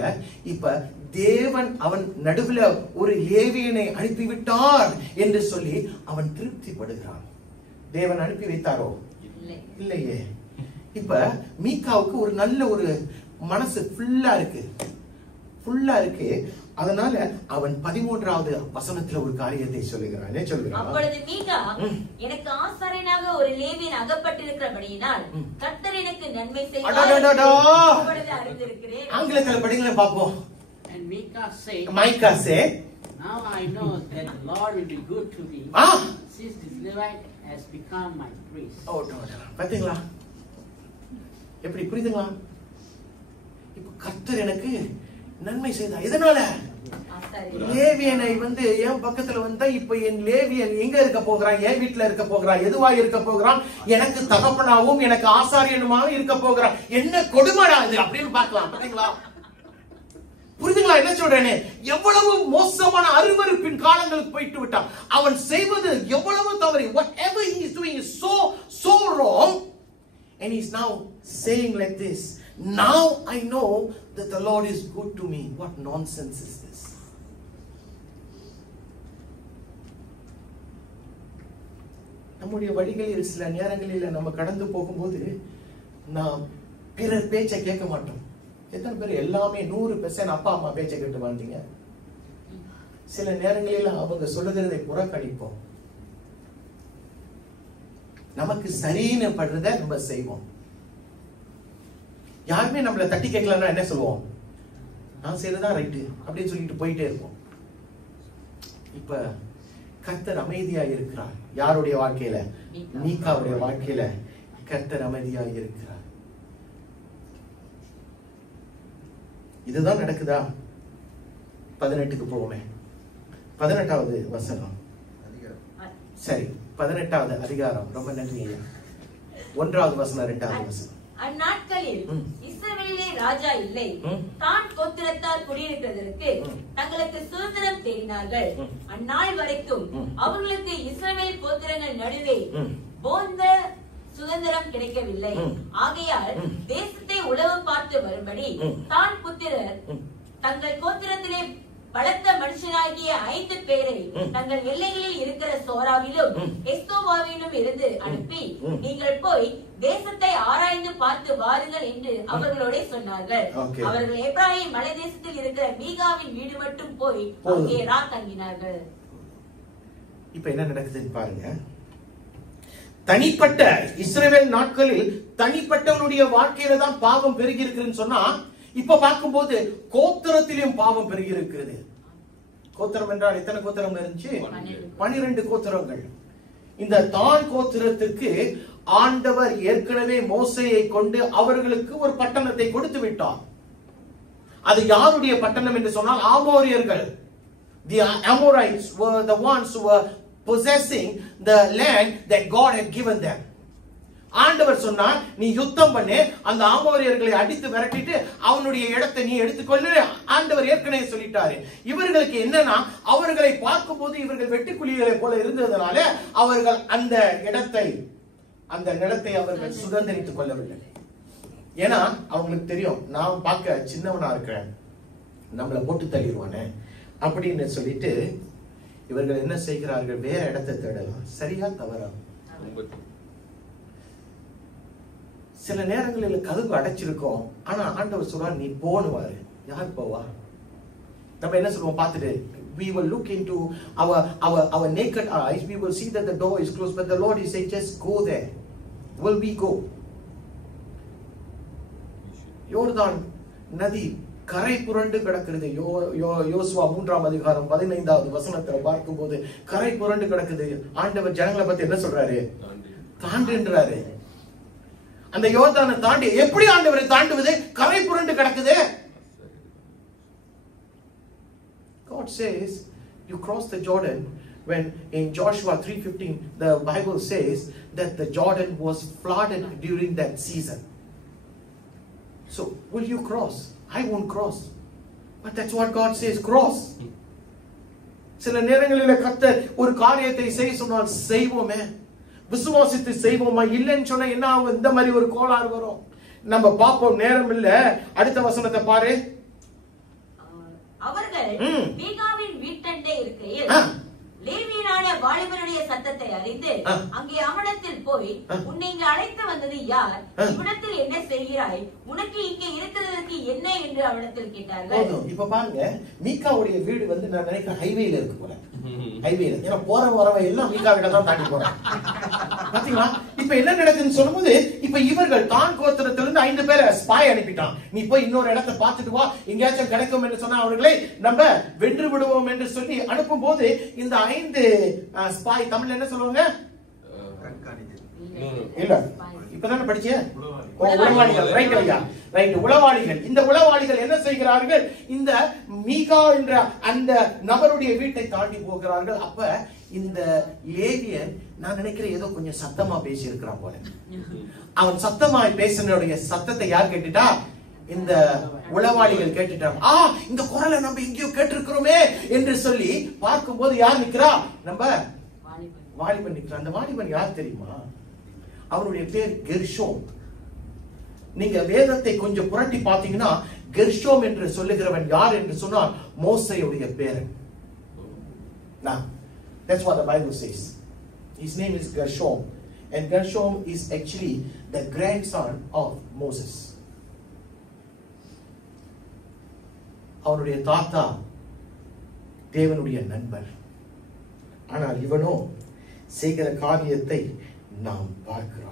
இப்ப தேவன் அவன் நடுவில் ஒரு லேவியனை அனுப்பிவிட்டார் என்று சொல்லி அவன் திருப்திப்படுகிறான். தேவன் அனுப்பி வைத்தாரோ? இல்லையே. இப்ப மீகாவுக்கு ஒரு நல்ல ஒரு மனசு ஃபுல்லா இருக்கு. அதனால அவன் 13வது வசனத்துல ஒரு காரியத்தை சொல்லுகிறான். என்ன சொல்லுகிறான்? அப்பொழுது மீகா, எனக்கு ஆசாரியனாக ஒரு லேவியன் அகப்பட்டிருக்கிறபடியினால் கர்த்தர் எனக்கு நன்மை செய்தார் அறிந்திருக்கிறேன். ஆங்கிலத்துல படிங்களேன் பாப்போம். And Micah said, now I know that the Lord will be good to me, since this Levite has become my priest. பாத்தீங்களா எப்படி புரியுதுங்களா? இப்ப கர்த்தர் எனக்கு நன்மை செய்தார். எதனால? லேவியனை என் பக்கத்துல வந்தா இப்ப என் லேவியன் எங்க இருக்க போகிறான்? என் வீட்டுல இருக்க போகிறான். எதுவா இருக்க போகிறான்? எனக்கு தகப்பனாவும் எனக்கு ஆசாரியனுமாவும் இருக்க போகிறான். என்ன கொடுமைடா இது அப்படின்னு பார்க்கலாம். பாத்தீங்களா? புரியுதுங்களா என்ன சொல்றேன்னு? எவ்வளவு மோசமான அருவருப்பின் காலங்களுக்கு போயிட்டு விட்டான். அவன் செய்வது எவ்வளவு தவறு. Whatever he is doing is so wrong, and he's now saying like this, now I know that the Lord is good to me. What nonsense is this? நம்முடைய வழிகளில் சில நேரங்களில் நம்ம கடந்து போகும்போது நாம் பிறர் பேச்சை கேட்க மாட்டோம். எத்தனை பேர் எல்லாமே 100% அப்பா அம்மா பேச்சை கேட்டு வாழ்ந்தீங்க? சில நேரங்களில் அவங்க சொல்லுகிறதை புறக்கணிப்போம். நமக்கு சரின்னு படுறத நம்ம செய்வோம். யாருமே நம்மள தட்டி கேட்கலன்னா என்ன சொல்லுவோம்? நான் செய்யறதா ரைட்டு அப்படின்னு சொல்லிட்டு போயிட்டே இருப்போம். இப்ப கர்த்தர் அமைதியா இருக்கிறார். யாருடைய வாழ்க்கையில? மீகாவுடைய வாழ்க்கையில கர்த்தர் அமைதியா இருக்கிறார். இதுதான் நடக்குதா? 18க்கு போவோமே. 18வது வசனம். சரி, 18வது அதிகாரம். ரொம்ப நன்றி ஐயா. 1வது வசனம் 2வது வசனம். அந்நாட்களில் இஸ்ரவேலிலே ராஜா இல்லை. தான் கோத்திரத்தார் குடியிருக்கிறதற்கு தங்களுக்கு சுதந்திரம் தேடினார்கள். அந்நாள் வரைக்கும் அவர்களுக்கு இஸ்ரவேல் கோத்திரங்கள் நடுவே போந்த சுதந்திரம் கிடைக்கவில்லை. ஆகையால் தேசத்தை உளவு பார்த்து வரும்படி தான் புத்திரர் தங்கள் கோத்திரத்திலே பலத்த மனுஷனாகிய 5 பேரை தங்கள் எல்லைகளில் இருக்கிற சோராவிலும் எஸ்தோவாவிலும் இருந்து அனுப்பி, நீங்கள் போய் தேசத்தை ஆராய்ந்து பார்த்து வாருங்கள் என்று அவர்களோட சொன்னார்கள். அவர்கள் எப்ராயிம் மலை தேசத்தில் இருக்கிற மீகாவின் வீடு மட்டும் போய் அங்கே தங்கினார்கள். இப்ப என்ன நடக்குதுன்னு பாருங்க. தனிப்பட்ட இஸ்ரவேல் நாட்களில் தனிப்பட்டவனுடைய வாழ்க்கையில தான் பாவம் பெருகி இருக்குன்னு சொன்னா, இப்ப பார்க்கும்போது கோத்திரத்திலும் பாவம் பெருகி இருக்கிறது. கோத்திரம் என்றால் எத்தனை கோத்திரம் இருந்துச்சு? 12 கோத்திரங்கள். இந்த தான் கோத்திரத்திற்கு ஆண்டவர் ஏற்கனவே மோசேயை கொண்டு அவர்களுக்கு ஒரு பட்டணத்தை கொடுத்து விட்டார். அது யாருடைய பட்டணம் என்று சொன்னால் ஆமோரியர்கள். The Amorites were the ones who were possessing the land that God had given them. ஆண்டவர் சொன்னார், நீ யுத்தம் பண்ணு, அந்த ஆமோரியர்களை அடித்து விரட்டிட்டு அவனுடைய இடத்தை நீ எடுத்துக்கொள்ளு. ஆண்டவர் ஏற்கனவே சொல்லிட்டாரு. இவர்களுக்கு என்னன்னா, அவர்களை பார்க்கும் போது இவர்கள் வெட்டுக்குழிகளை போல இருந்ததுனால அவர்கள் அந்த நிலத்தை அவர்கள் சுதந்திரித்துக் கொள்ளவில்லை. ஏன்னா அவங்களுக்கு தெரியும், நான் பார்க்க சின்னவனா இருக்கிறேன், நம்மளை போட்டு தள்ளிடுவானே அப்படின்னு சொல்லிட்டு இவர்கள் என்ன செய்கிறார்கள்? வேற இடத்தை தேடலாம். சரியா தவறா? சில நேரங்களில் கதவு அடைச்சிருக்கோம், ஆனா ஆண்டவர் சொல்றார் நீ போனுவாரு. யார் போவா? நம்ம என்ன சொல்லுவோம்? பார்த்துட்டு we will look into our naked eyes, we will see that the door is closed, but the Lord is saying just go there. Will we go? யோர்தான் நதி கரை புரண்டு கிடக்கிறது. யோசுவா 3ஆம் அதிகாரம் 15வது வசனத்துல பார்க்கும்போது கரை புரண்டு கிடக்குது. ஆண்டவர் ஜனங்களை பத்தி என்ன சொல்றாரு? தாண்டுன்றாரு. அந்த யோர்தானை தாண்டி எப்படி ஆண்டவரை தாண்டுவது? கரை புரண்டு கிடக்குது. God says you cross the Jordan when in Joshua 3:15 the Bible says that the Jordan was flooded during that season. So will you cross? I won't cross. But that's what God says, cross. சில நேரங்களில் கர்த்தர் ஒரு காரியத்தை செய்ய சொன்னால் செய்வோமே, விசுவாசித்து செய்வோமா. இல்லைன்னு சொன்னா என்ன ஆகும்? இந்த மாதிரி ஒரு கோளாறு வரும். நம்ம பாப்போம், நேரம் இல்ல. அடுத்த வசனத்தை பாரு. அவர்கள் மீகாவின் வீட்டண்டை இருக்கையில் லேவியனான வாலிபனுடைய சத்தத்தை அறிந்து அங்கே அவனிடத்தில் போய், உன்னை இங்கு அழைத்து வந்தது யார்? இவ்விடத்தில் என்ன செய்கிறாய்? உனக்கு இங்கே இருக்கிறதற்கு என்ன என்று அவனிடத்தில் கேட்டார்கள். இப்ப பாருங்க, மீகாவுடைய வீடு வந்து நான் நினைக்கிறேன் ஹைவேல இருக்கு போல. ஹைவேல, ஏன்னா போற வரவ எல்லாம் மீகா வீட தான் தாண்டி போறாங்க. பாத்தீங்களா? இப்ப என்ன நடக்குதுன்னு சொல்லும்போது, இப்ப இவர்கள் தான் கோத்திரத்திலிருந்து 5 பேரை ஸ்பாய் அனுப்பிட்டான். நீ போய் இன்னொரு இடத்தை பார்த்துட்டு வா, எங்கேயாச்சும் கிடைக்கும் என்று சொன்னா அவர்களை நம்ம வென்று விடுவோம் என்று சொல்லி அனுப்பும் போது, இந்த 5 ஸ்பாய் தமிழ்ல என்ன சொல்லுவாங்க? இல்ல, இப்பதானே படிச்சே. உளவாளிகள். ரைட் ஐயா, ரைட், உளவாளிகள். இந்த உளவாளிகள் என்ன செய்கிறார்கள்? இந்த மீகா என்ற அந்த நபருடைய வீட்டை தாண்டி போகிறார்கள். அப்ப இந்த லேவியன், நான் நினைக்கிறேன் ஏதோ கொஞ்சம் சத்தமா பேசி இருக்கிறான் போல. அவன் சத்தமாய் பேசினுடைய சத்தத்தை யார் கேட்டுட்டா? இந்த உளவாளிகள் கேட்டுட்டாங்க. இந்த குரலை நம்ம எங்கேயோ கேட்டிருக்கிறோமே என்று சொல்லி பார்க்கும்போது யார் நிக்கிறா? நம்ம வாலிபன் நிக்கிறான். அந்த வாலிபன் யார் தெரியுமா? அவருடைய பேர் கெர்ஷோம். நீங்க வேதத்தை கொஞ்சம் புரட்டி பார்த்தீங்கன்னா, கெர்ஷோம் என்று சொல்லுகிறவன் யார் என்று சொன்னால் மோசேயுடைய பேரன். That's what the Bible says. His name is Gershom, and Gershom is actually the grandson of Moses. அவனுடைய தாத்தா தேவனுடைய நண்பர். ஆனால் இவனோ செய்கிற காரியத்தை நாம் பார்க்கிறோம்.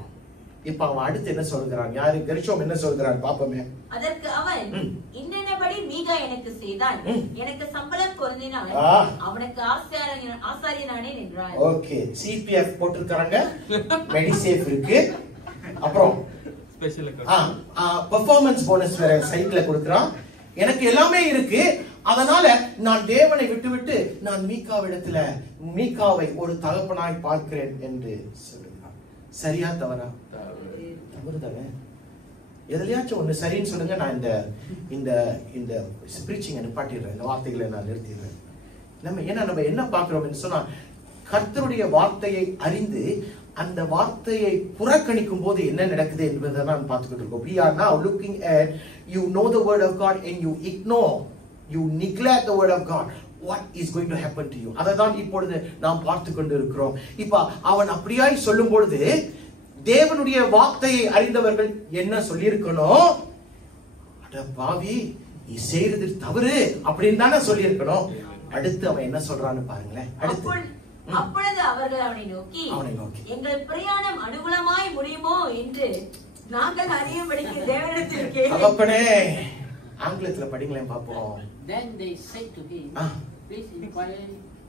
இப்ப அவன் அடுத்து என்ன சொல்கிறான்? யாரு? கெர்ஷோம் என்ன சொல்கிறான் பாப்போமே. அதற்கு அவன், இன்னென்னபடி மீகா எனக்கு செய்தான், எனக்கு சம்பளம் பொருந்தினான், அவனுக்கு ஆசாரியனானேன் என்றான். ஓகே, சிபிஎஃப் போட்டுருக்காங்க, மெடிசேஃப் இருக்கு, அப்புறம் ஸ்பெஷல் பெர்ஃபார்மன்ஸ் போனஸ் வேற சைட்ல கொடுக்கறான். எனக்கு எல்லாமே இருக்கு, அதனால நான் தேவனை விட்டுவிட்டு நான் மீகாவிடத்துல மீகாவை ஒரு தகப்பனாய் பார்க்கிறேன் என்று சொல்லுகிறான். சரியா தவறா? தவறு தானே. எதுலயாச்சும் ஒண்ணு சரின்னு சொல்லுங்க. நான் இந்த இந்த இந்த ஸ்பீச்சிங் நிப்பாட்டிடுறேன், இந்த வார்த்தைகளை நான் நிறுத்திடுறேன். நம்ம என்ன பார்க்கிறோம் சொன்னா, கர்த்தருடைய வார்த்தையை அறிந்து அந்த வார்த்தையை புறக்கணிக்கும் போது என்ன நடக்குது என்பதை நான் பார்த்துக்கிட்டு இருக்கோம். We are now looking at, you know the word of God and you ignore, you neglect the word of God. What is going to happen to you? அதான் இப்பொழுது நாம் பார்த்து கொண்டு இருக்கிறோம். இப்ப அவன் அப்படியாய் சொல்லும் பொழுது தேவனுடைய வார்த்தையை அறிந்தவர்கள் என்ன சொல்லியிருக்கணும்? அட பாவி, நீ செய்யறது தவறு அப்படின்னு தானே சொல்லியிருக்கணும். அடுத்து அவன் என்ன சொல்றான்னு பாருங்களேன். அப்பொழுது அவர்கள் அவனை நோக்கி, எங்கள் பிரயாணம் அனுகூலமாய் முடியுமோ என்று நாங்கள் அறியும்படிக்கு தேவனிடத்தில் கேட்டோம். ஆங்கிலத்துல படிங்களேன் பாப்போம். Then they said to him, please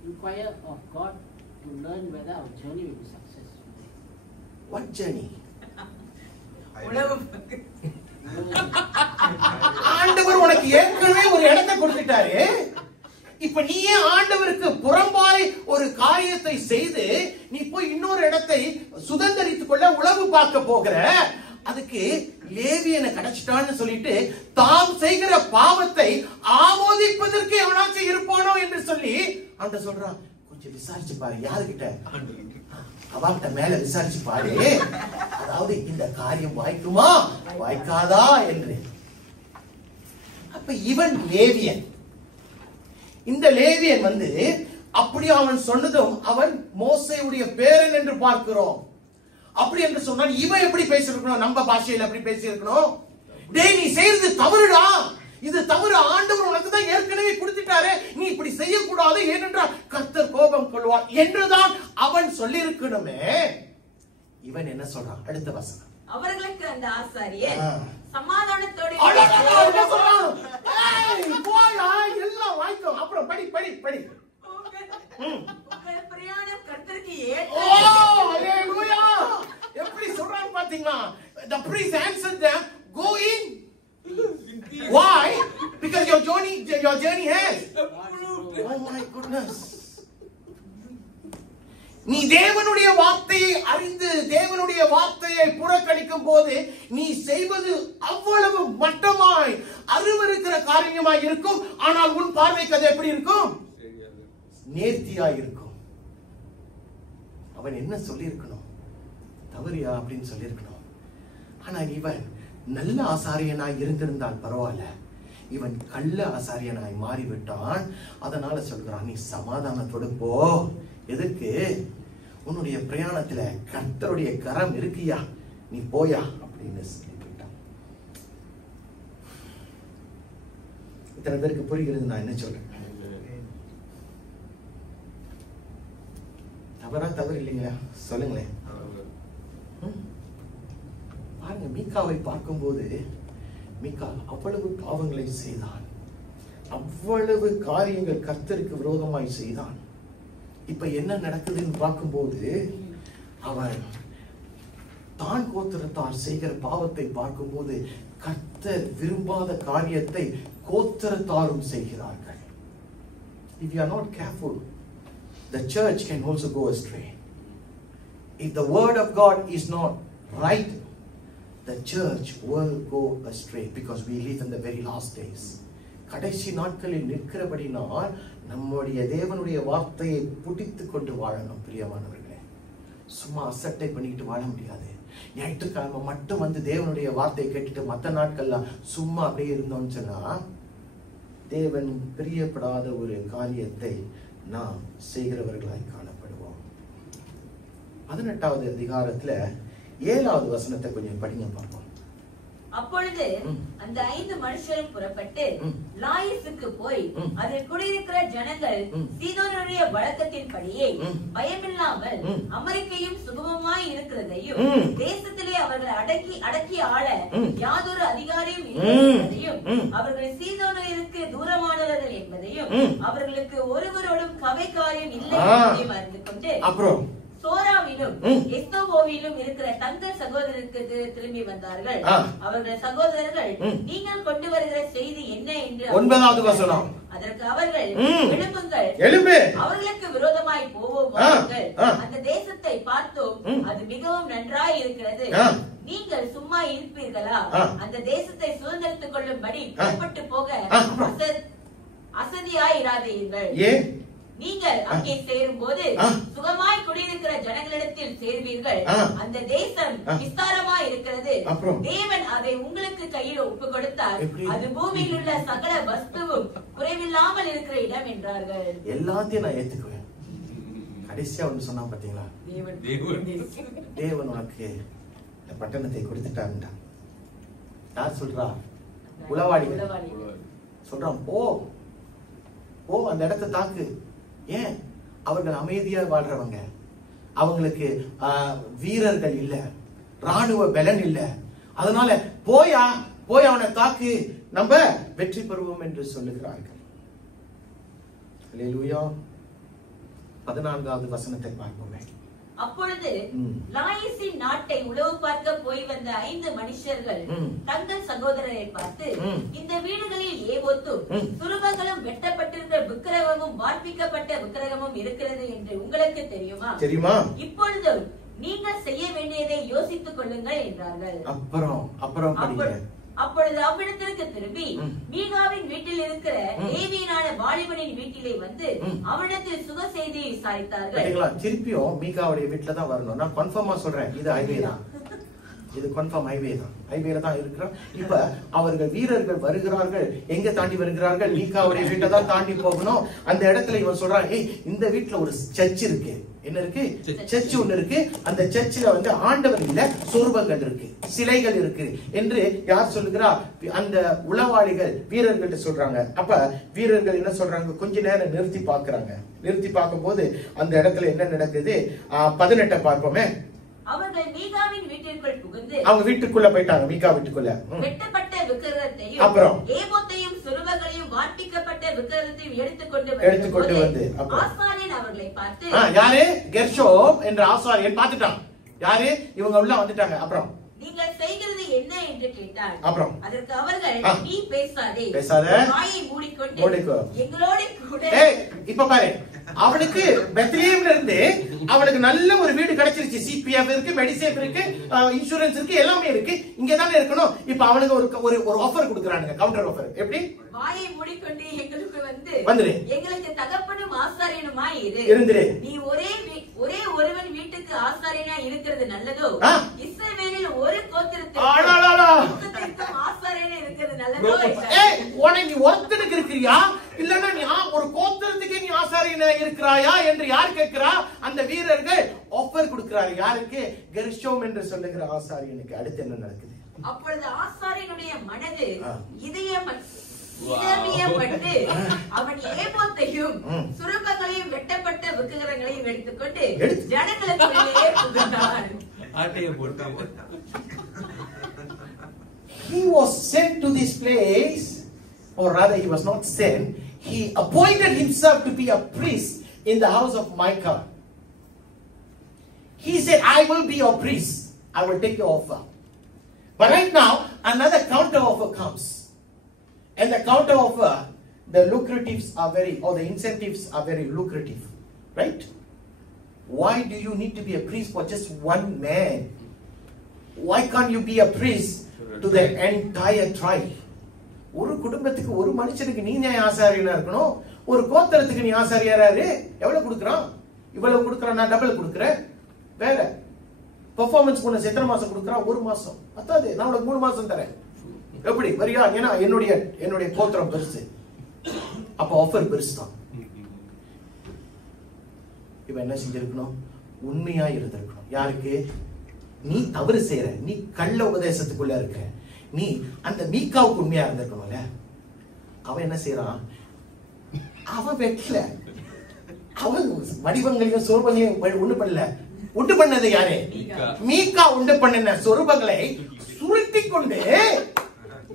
inquire of God to learn whether our journey will be successful. What journey? ஆண்டவர் உனக்கு ஏற்கனவே ஒரு இடத்தை கொடுத்துட்டாரு. இப்ப நீயே ஆண்டவருக்கு புறம்பாய் ஒரு காரியத்தை செய்து நீ போய் இன்னொரு இடத்தை சுதந்திரித்துக் கொள்ள உளவு பார்க்க போகிற. அதுக்கு லேவியனை கிடைச்சிட்டான்னு சொல்லிட்டு தாம் செய்கிற பாவத்தை ஆமோதிப்பதற்கு எவனாச்சும் இருப்பானோ என்று சொல்லி அந்த சொல்றான். கொஞ்சம் விசாரிச்சு பாரு, யாருகிட்ட? அவர்கிட்ட மேல விசாரிச்சு பாரு, அதாவது இந்த காரியம் வாய்க்குமா வாய்க்காதா என்று. அப்ப இவன் லேவியன். இந்த லேவியன் வந்து அப்படி அவன் சொன்னதும் அவன் மோசேயுடைய பேரன் என்று பார்க்கிறோம். அப்படி என்று சொன்னால் இவன் எப்படி பேசியிருக்கணும்? நம்ம பாஷையில எப்படி பேசியிருக்கணும்? டேய், நீ செய்யறது தவறுடா, இது தவறு, ஆண்டவர் உனக்கு தான் ஏற்கனவே கொடுத்துட்டாரு, நீ இப்படி செய்யக்கூடாது, ஏனென்றால் கர்த்தர் கோபம் கொள்வார் என்றுதான் அவன் சொல்லியிருக்கணுமே. இவன் என்ன சொல்றான்? அடுத்த வசனம். அவர்களுக்கு அந்த ஆசாரியர் சமாதானத்தோடு எல்லாம் வாய்க்கும். அப்புறம் படி படி படி. பிரயாணம் கர்த்தருக்கு எப்படி சொல்றாங்க பாத்தீங்களா? The priest answered them, go in. Why? Because your journey has. Oh my goodness. நீ தேவனுடைய வார்த்தையை அறிந்து தேவனுடைய வார்த்தையை புறக்கணிக்கும் போது நீ செய்வது அவ்வளவு மட்டமாய் அருவருக்கிற காரியமாய் இருக்கும். ஆனால் உன் பார்வைக்கு அது எப்படி இருக்கும்? நேர்த்தியாய் இருக்கும். அவன் என்ன சொல்லியிருக்கணும்? தவறியா அப்படின்னு சொல்லியிருக்கணும். ஆனா இவன் நல்ல ஆசாரியனாய் இருந்திருந்தால் பரவாயில்ல, இவன் கள்ள ஆசாரியனாய் மாறிவிட்டான். அதனால சொல்கிறான், நீ சமாதானத்தோடு போ. எதுக்கு? உன்னுடைய பிரயாணத்துல கர்த்தருடைய கரம் இருக்கியா, நீ போயா அப்படின்னு சொல்லிவிட்டான். இத்தனை பேருக்கு புரிகிறது நான் என்ன சொல்றேன்? தவறா? தவறு இல்லைங்களா? சொல்லுங்களேன். பாருங்க, மீகாவை பார்க்கும்போது மீகா அவ்வளவு பாவங்களை செய்தான், அவ்வளவு காரியங்கள் கர்த்தருக்கு விரோதமாய் செய்தான். இப்ப என்ன நடக்குதுன்னு பார்க்கும்போது அவன் தான் கோத்திரத்தார் செய்கிற பாவத்தை பார்க்கும்போது கர்த்தர் விரும்பாத காரியத்தை கோத்திரத்தாரும் செய்கிறார்கள். If you are not careful, the church can also go astray. If the word of God is not right, the church will go astray because we live in the very last days. கடைசி நாட்களில் நிற்கிறபடினால் நம்முடைய தேவனுடைய வார்த்தையை பிடித்து கொண்டு வாழணும். பிரியமானவர்களே, சும்மா அசட்டை பண்ணிட்டு வாழ முடியாது. ஞாயிற்றுக்கிழமை மட்டும் வந்து தேவனுடைய வார்த்தையை கேட்டுட்டு மற்ற நாட்கள்லாம் சும்மா அப்படியே இருந்தோம்னு சொன்னா தேவன் பிரியப்படாத ஒரு காரியத்தை நாம் செய்கிறவர்களாய் காணப்படுவோம். 18வது அதிகாரத்துல 7வது வசனத்தை கொஞ்சம் படிங்க பார்ப்போம். அப்பொழுது அந்த 5 மனுஷரும் புறப்பட்டு லாயிசுக்கு போய் அதில் குடியிருக்கிற ஜனங்கள் சீதோனுடைய வழக்கத்தின்படியே பயமில்லாமல் அமெரிக்கையும் சுகமமாய் இருக்கிறதையும் தேசத்திலே அவர்களை அடக்கி ஆள யாதொரு அதிகாரியும் இல்லை என்பதையும் அவர்கள் சீதோனருக்கு தூரமானவர்கள் என்பதையும் அவர்களுக்கு ஒருவரோடும் கவை காரியம் இல்லை என்பதையும் அறிந்து கொண்டு அப்புறம் சோராவிலும் எஸ்தோவோவிலும் இருக்கிற தங்கள் சகோதரருக்கு திரும்பி வந்தார்கள். அவர்கள் சகோதரர்கள், நீங்கள் கொண்டு வருகிற செய்தி என்ன என்று 9வது வசனம். அதற்கு அவர்கள், எழும்புங்கள், அவர்களுக்கு விரோதமாய் போவோம், அந்த தேசத்தை பார்த்தோம், அது மிகவும் நன்றாய் இருக்கிறது, நீங்கள் சும்மா இருப்பீர்களா? அந்த தேசத்தை சுதந்திரத்துக் கொள்ளும்படி புறப்பட்டு போக அசதியாயிராதீர்கள். நீங்கள் அங்கே சேரும் போது சுகமாய் குடியிருக்கிற ஜனங்களிடத்தில் சேர்வீர்கள். அந்த தேசம் விஸ்தாரமாய் இருக்கிறது. தேவன் அதை உங்களுக்கு கையில் ஒப்பு கொடுத்தார். அது பூமியில் உள்ள சகல வஸ்துவும் குறைவில்லாமல் இருக்கிற இடம் என்றார்கள். எல்லாத்தையும் நான் ஏத்துக்குவேன். கடைசியா ஒன்று சொன்னா பாத்தீங்களா, தேவன் உனக்கு இந்த பட்டணத்தை கொடுத்துட்டாருண்டா. யார் சொல்றா? உளவாளிகள் சொல்றான், போ போ, அந்த இடத்தை தாக்கு. ஏன்? அவர்கள் அமைதியா வாழ்றவங்க, அவங்களுக்கு வீரர்கள் இல்ல, ராணுவ பலன் இல்ல. அதனால போய் அவனை தாக்கு, நம்ம வெற்றி பெறுவோம் என்று சொல்லுகிறார்கள். அல்லேலூயா. 14வது வசனத்தை பார்ப்போமே. அப்பொழுது லாயிசின் நாட்டை உளவு பார்க்க போய் வந்த 5 மனுஷர்கள் தங்கள் சகோதரரை பார்த்து, இந்த வீடுகளில் ஏவோத்தும் சுரூபங்களும் வெட்டப்பட்டிருக்கிற விக்கிரகமும் வார்ப்பிக்கப்பட்ட விக்கிரகமும் இருக்கிறது என்று உங்களுக்கு தெரியுமா? இப்பொழுதும் நீங்கள் செய்ய வேண்டியதை யோசித்துக் கொள்ளுங்கள் என்றார்கள். அப்பொழுது அவ்விடத்திற்கு திரும்பி மீகாவின் வீட்டில் இருக்கிற லேவியனான வாலிபனின் வீட்டிலே வந்து அவனிடத்தில் சுக செய்தியை விசாரித்தார்கள். திருப்பியும் மீகாவுடைய வீட்டுல தான் வரணும். நான் கன்ஃபார்மா சொல்றேன், இது ஹைவே தான், இது கன்ஃபார்ம் ஹைவே தான், ஹைவேல தான் இருக்கிறோம். இப்ப அவர்கள் வீரர்கள் வருகிறார்கள். எங்க தாண்டி வருகிறார்கள்? மீகாவுடைய வீட்டை தான் தாண்டி போகணும். அந்த இடத்துல இவன் சொல்றான், ஏய், இந்த வீட்டுல ஒரு சர்ச் இருக்கு. என்ன இருக்கு? சர்ச் ஒண்ணு இருக்கு. அந்த சர்ச்சில் வந்து ஆண்டவர் இல்ல, சொரூபங்கள் இருக்கு, சிலைகள் இருக்கு என்று யார் சொல்லுகிறா? அந்த உளவாளிகள் வீரர்கள் சொல்றாங்க. அப்ப வீரர்கள் என்ன சொல்றாங்க? கொஞ்ச நேரம் நிறுத்தி பாக்குறாங்க. நிறுத்தி பார்க்கும் போது அந்த இடத்துல என்ன நடக்குது? 18 பார்ப்போமே. அவர்கள் மீகாவின் வீட்டிற்குள் புகுந்து, அவங்க வீட்டுக்குள்ள போயிட்டாங்க. மீகா வீட்டுக்குள்ள வெட்டப்பட்ட விக்கிரகத்தையும் அப்புறம் ஏபோத்தையும் சுரூபங்களையும் வார்ப்பிக்கப்பட்ட விக்கிரகத்தையும் எடுத்துக்கொண்டு வந்து ஆசாரியன் அவர்களை பார்த்து, யாரு? கெர்ஷோம் என்ற ஆசாரியன் பார்த்துட்டான். யாரு? இவங்க உள்ள வந்துட்டாங்க. அப்புறம் நீங்கள் செய்கிறது என்ன என்று கேட்டான். அப்புறம் அதற்கு அவர்கள், நீ பேசாதே, வாயை மூடிக்கொண்டு எங்களோட கூட. இப்ப பாரு, அவனுக்கு பெத்லஹேம்ல இருந்து அவனுக்கு நல்ல ஒரு வீடு கிடைச்சிருச்சு. சிபிஎஃப் இருக்கு, மெடிசேஃப் இருக்கு, இன்சூரன்ஸ் இருக்கு, எல்லாமே இருக்கு. இங்க தானே இருக்கணும். இப்ப அவனுக்கு ஒரு ஆஃபர் கொடுக்கறானுங்க, கவுண்டர் ஆஃபர். எப்படி? வாயை மூடிக்கொண்டு எங்களுக்கு வந்துரு, எங்களுக்கு தகப்பனும் ஆசாரியனுமாய் இருந்துரு. நீ ஒரே ஒருவன் வீட்டுக்கு ஆசாரியனா இருக்கிறது நல்லதோ, இஸ்ரவேலில் ஒரு கோத்திரத்துக்கு ஆசாரியனா இருக்கிறது நல்லதோ? நீ ஒருத்தனுக்கு இருக்கிறியா, இல்லன்னா நீ ஒரு கோத்திரத்துக்கு நீ ஆசாரியனா இருக்கிறாயா என்று யார் கேட்கிறா? அந்த வீரர்கள் ஆஃபர் கொடுக்கிறாரு. யாருக்கு? கெர்ஷோம் என்று சொல்லுகிற ஆசாரியனுக்கு. அடுத்து என்ன நடக்குது? அப்பொழுது ஆசாரியனுடைய மனது அவன் ஏபோத்தையும் சுரூபங்களையும் வெட்டப்பட்ட விக்கிரகங்களையும் எடுத்துக்கொண்டு ஜனங்களுக்குள்ளே புகுந்தான். He was sent to this place, or rather he was not sent. He appointed himself to be a priest in the house of Micah. He said, I will be your priest. I will take your offer. But right now, another counter offer comes. And the counter offer, the lucratives are the incentives are very lucrative. Right? Why do you need to be a priest for just one man? Why can't you be a priest to the entire tribe? ஒரு குடும்பத்துக்கு ஒரு மனுஷனுக்கு நீ ஆசாரியனா இருக்கணும். ஒரு கோத்திரத்துக்கு நீ ஆசாரியரா இரு. எவ்வளவு கொடுக்கறான்? இவ்வளவு கொடுக்கறான். நான் டபுள் கொடுக்கறேன். வேற பெர்ஃபார்மன்ஸ் போனஸ் எத்தனை மாசம் கொடுக்கறான்? ஒரு மாசம். அதாவது நான் உனக்கு 3 மாசம் தரேன். எப்படி வரியா? ஏன்னா என்னுடைய கோத்திரம் பெருசு. அப்ப ஆஃபர் பெருசு தான். இவன் என்ன செஞ்சிருக்கணும்? உண்மையா இருந்திருக்கணும். யாருக்கு? நீ தவறு செய்யற, நீ கள்ள உபதேசத்துக்குள்ள இருக்க, நீ அந்த மீகாவுக்கு உண்மையா இருந்திருக்கணும்ல. அவன் என்ன செய்யறான்? அவன் வெட்டல, அவன் வடிவங்களையும் சொரூபங்களையும் உண்டு பண்ணல. உண்டு பண்ணது யாரு? மீகா உண்டு பண்ணின சொரூபங்களை சுருட்டி கொண்டு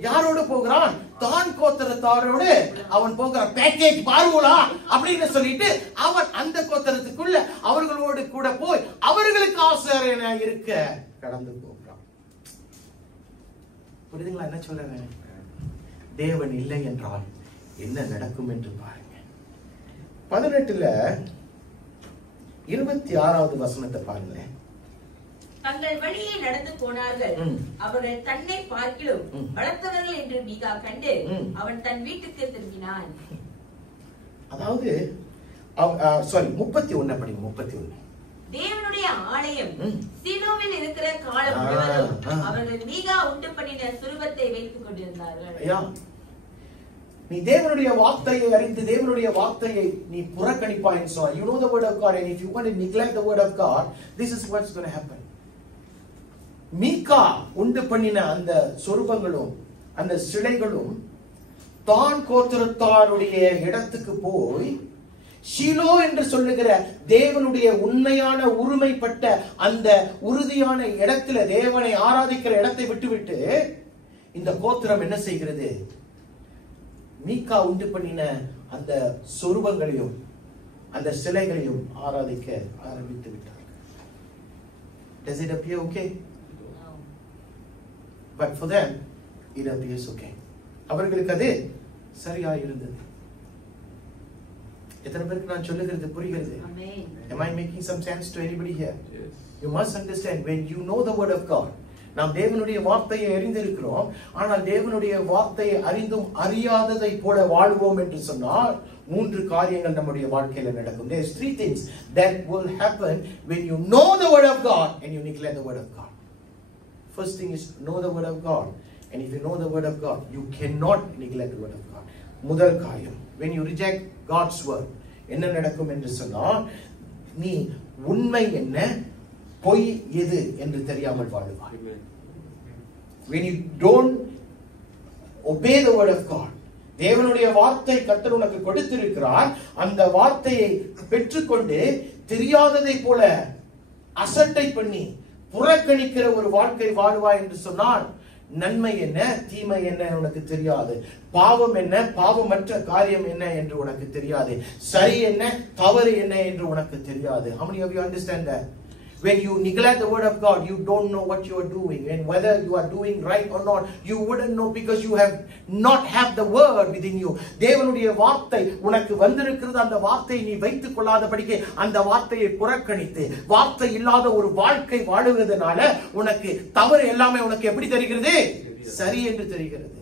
யாரோடு போகிறான்? தான் கோத்திரத்தாரோடு அவன் போகிற பேக்கேஜ் பார்வோலா அப்படின்னு சொல்லிட்டு அவன் அந்த கோத்திரத்துக்குள்ள அவர்களோடு கூட போய் அவர்களுக்கு ஆசாரியனா இருக்க கடந்து போகிறான். புரியுதுங்களா என்ன சொல்றேன்? தேவன் இல்லை என்றால் என்ன நடக்கும் என்று பாருங்க. 18ல 26வது வசனத்தை பாருங்களேன். தங்கள் வழியே நடந்து போனார்கள். அவர்கள் தன்னை பார்க்கிலும் பலத்தவர்கள் என்று மீகா கண்டு அவன் தன் வீட்டுக்கு திரும்பினான். அதாவது 31 படிங்க. 31. தேவனுடைய ஆலயம் சீலோவில் இருக்கிற காலம் முழுவதும் அவர்கள் மீகா உண்டு பண்ணின சுரூபத்தை வைத்துக் கொண்டிருந்தார்கள். நீ தேவனுடைய வார்த்தையை அறிந்து தேவனுடைய வார்த்தையை நீ புறக்கணிப்பாய். So you know the word of God, and if you want to neglect the word of God, this is what's going to happen. மீகா உண்டு பண்ணின அந்த சொரூபங்களும் அந்த சிலைகளும் தான் கோத்திரத்தாருடைய இடத்துக்கு போய் ஷீலோ என்று சொல்லுகிற தேவனுடைய உண்மையான உரிமைப்பட்ட அந்த உறுதியான இடத்துல தேவனை ஆராதிக்கிற இடத்தை விட்டுவிட்டு இந்த கோத்திரம் என்ன செய்கிறது? மீகா உண்டு பண்ணின அந்த சொரூபங்களையும் அந்த சிலைகளையும் ஆராதிக்க ஆரம்பித்து விட்டார்கள். Does it appear okay? No. But for them, it appears okay. அவர்களுக்கு அது சரியா இருந்தது. எத்தனை பேருக்கு நான் சொல்லுகிறது புரிகிறது? Am I making some sense to anybody here? Yes. You must understand, when you know the word of God, நாம் தேவனுடைய வார்த்தையை அறிந்திருக்கிறோம், ஆனால் தேவனுடைய வார்த்தையை அறிந்தும் அறியாததை போல வாழ்வோம் என்று சொன்னால் 3 காரியங்கள் நம்முடைய வாழ்க்கையில நடக்கும். There is 3 things that will happen when you know the word of God and you neglect the word of God. First thing is know the word of God, and if you know the word of God, you cannot neglect the word of God. முதல் காரியம், when you reject God's word, என்ன நடக்கும் என்று சொன்னால் நீ உண்மை என்ன பொய் எது என்று தெரியாமல் வாழ்வாய். When you don't obey the word of God, தேவனுடைய வார்த்தை கர்த்தர் உனக்கு கொடுத்திருக்கிறார், அந்த வார்த்தையை பெற்றுக்கொண்டு தெரியாததை போல அசட்டை பண்ணி புறக்கணிக்கிற ஒரு வாழ்க்கை வாழ்வாய் என்று சொன்னால் நன்மை என்ன தீமை என்ன உனக்கு தெரியாது, பாவம் என்ன பாவமற்ற காரியம் என்ன என்று உனக்கு தெரியாது, சரி என்ன தவறு என்ன என்று உனக்கு தெரியாது. How many of you understand that? When you neglect the word of God, you don't know what you are doing, and whether you are doing right or not, you wouldn't know because you have not have the word within you. தேவனுடைய வார்த்தை உனக்கு வந்திருக்கிறது, அந்த வார்த்தையை நீ வைத்துக் கொள்ளாதபடிக்கு அந்த வார்த்தையை புறக்கணித்து வார்த்தை இல்லாத ஒரு வாழ்க்கை வாழுவதனால உனக்கு தவறு எல்லாமே உனக்கு எப்படி தெரிகிறது? சரி என்று தெரிகிறது.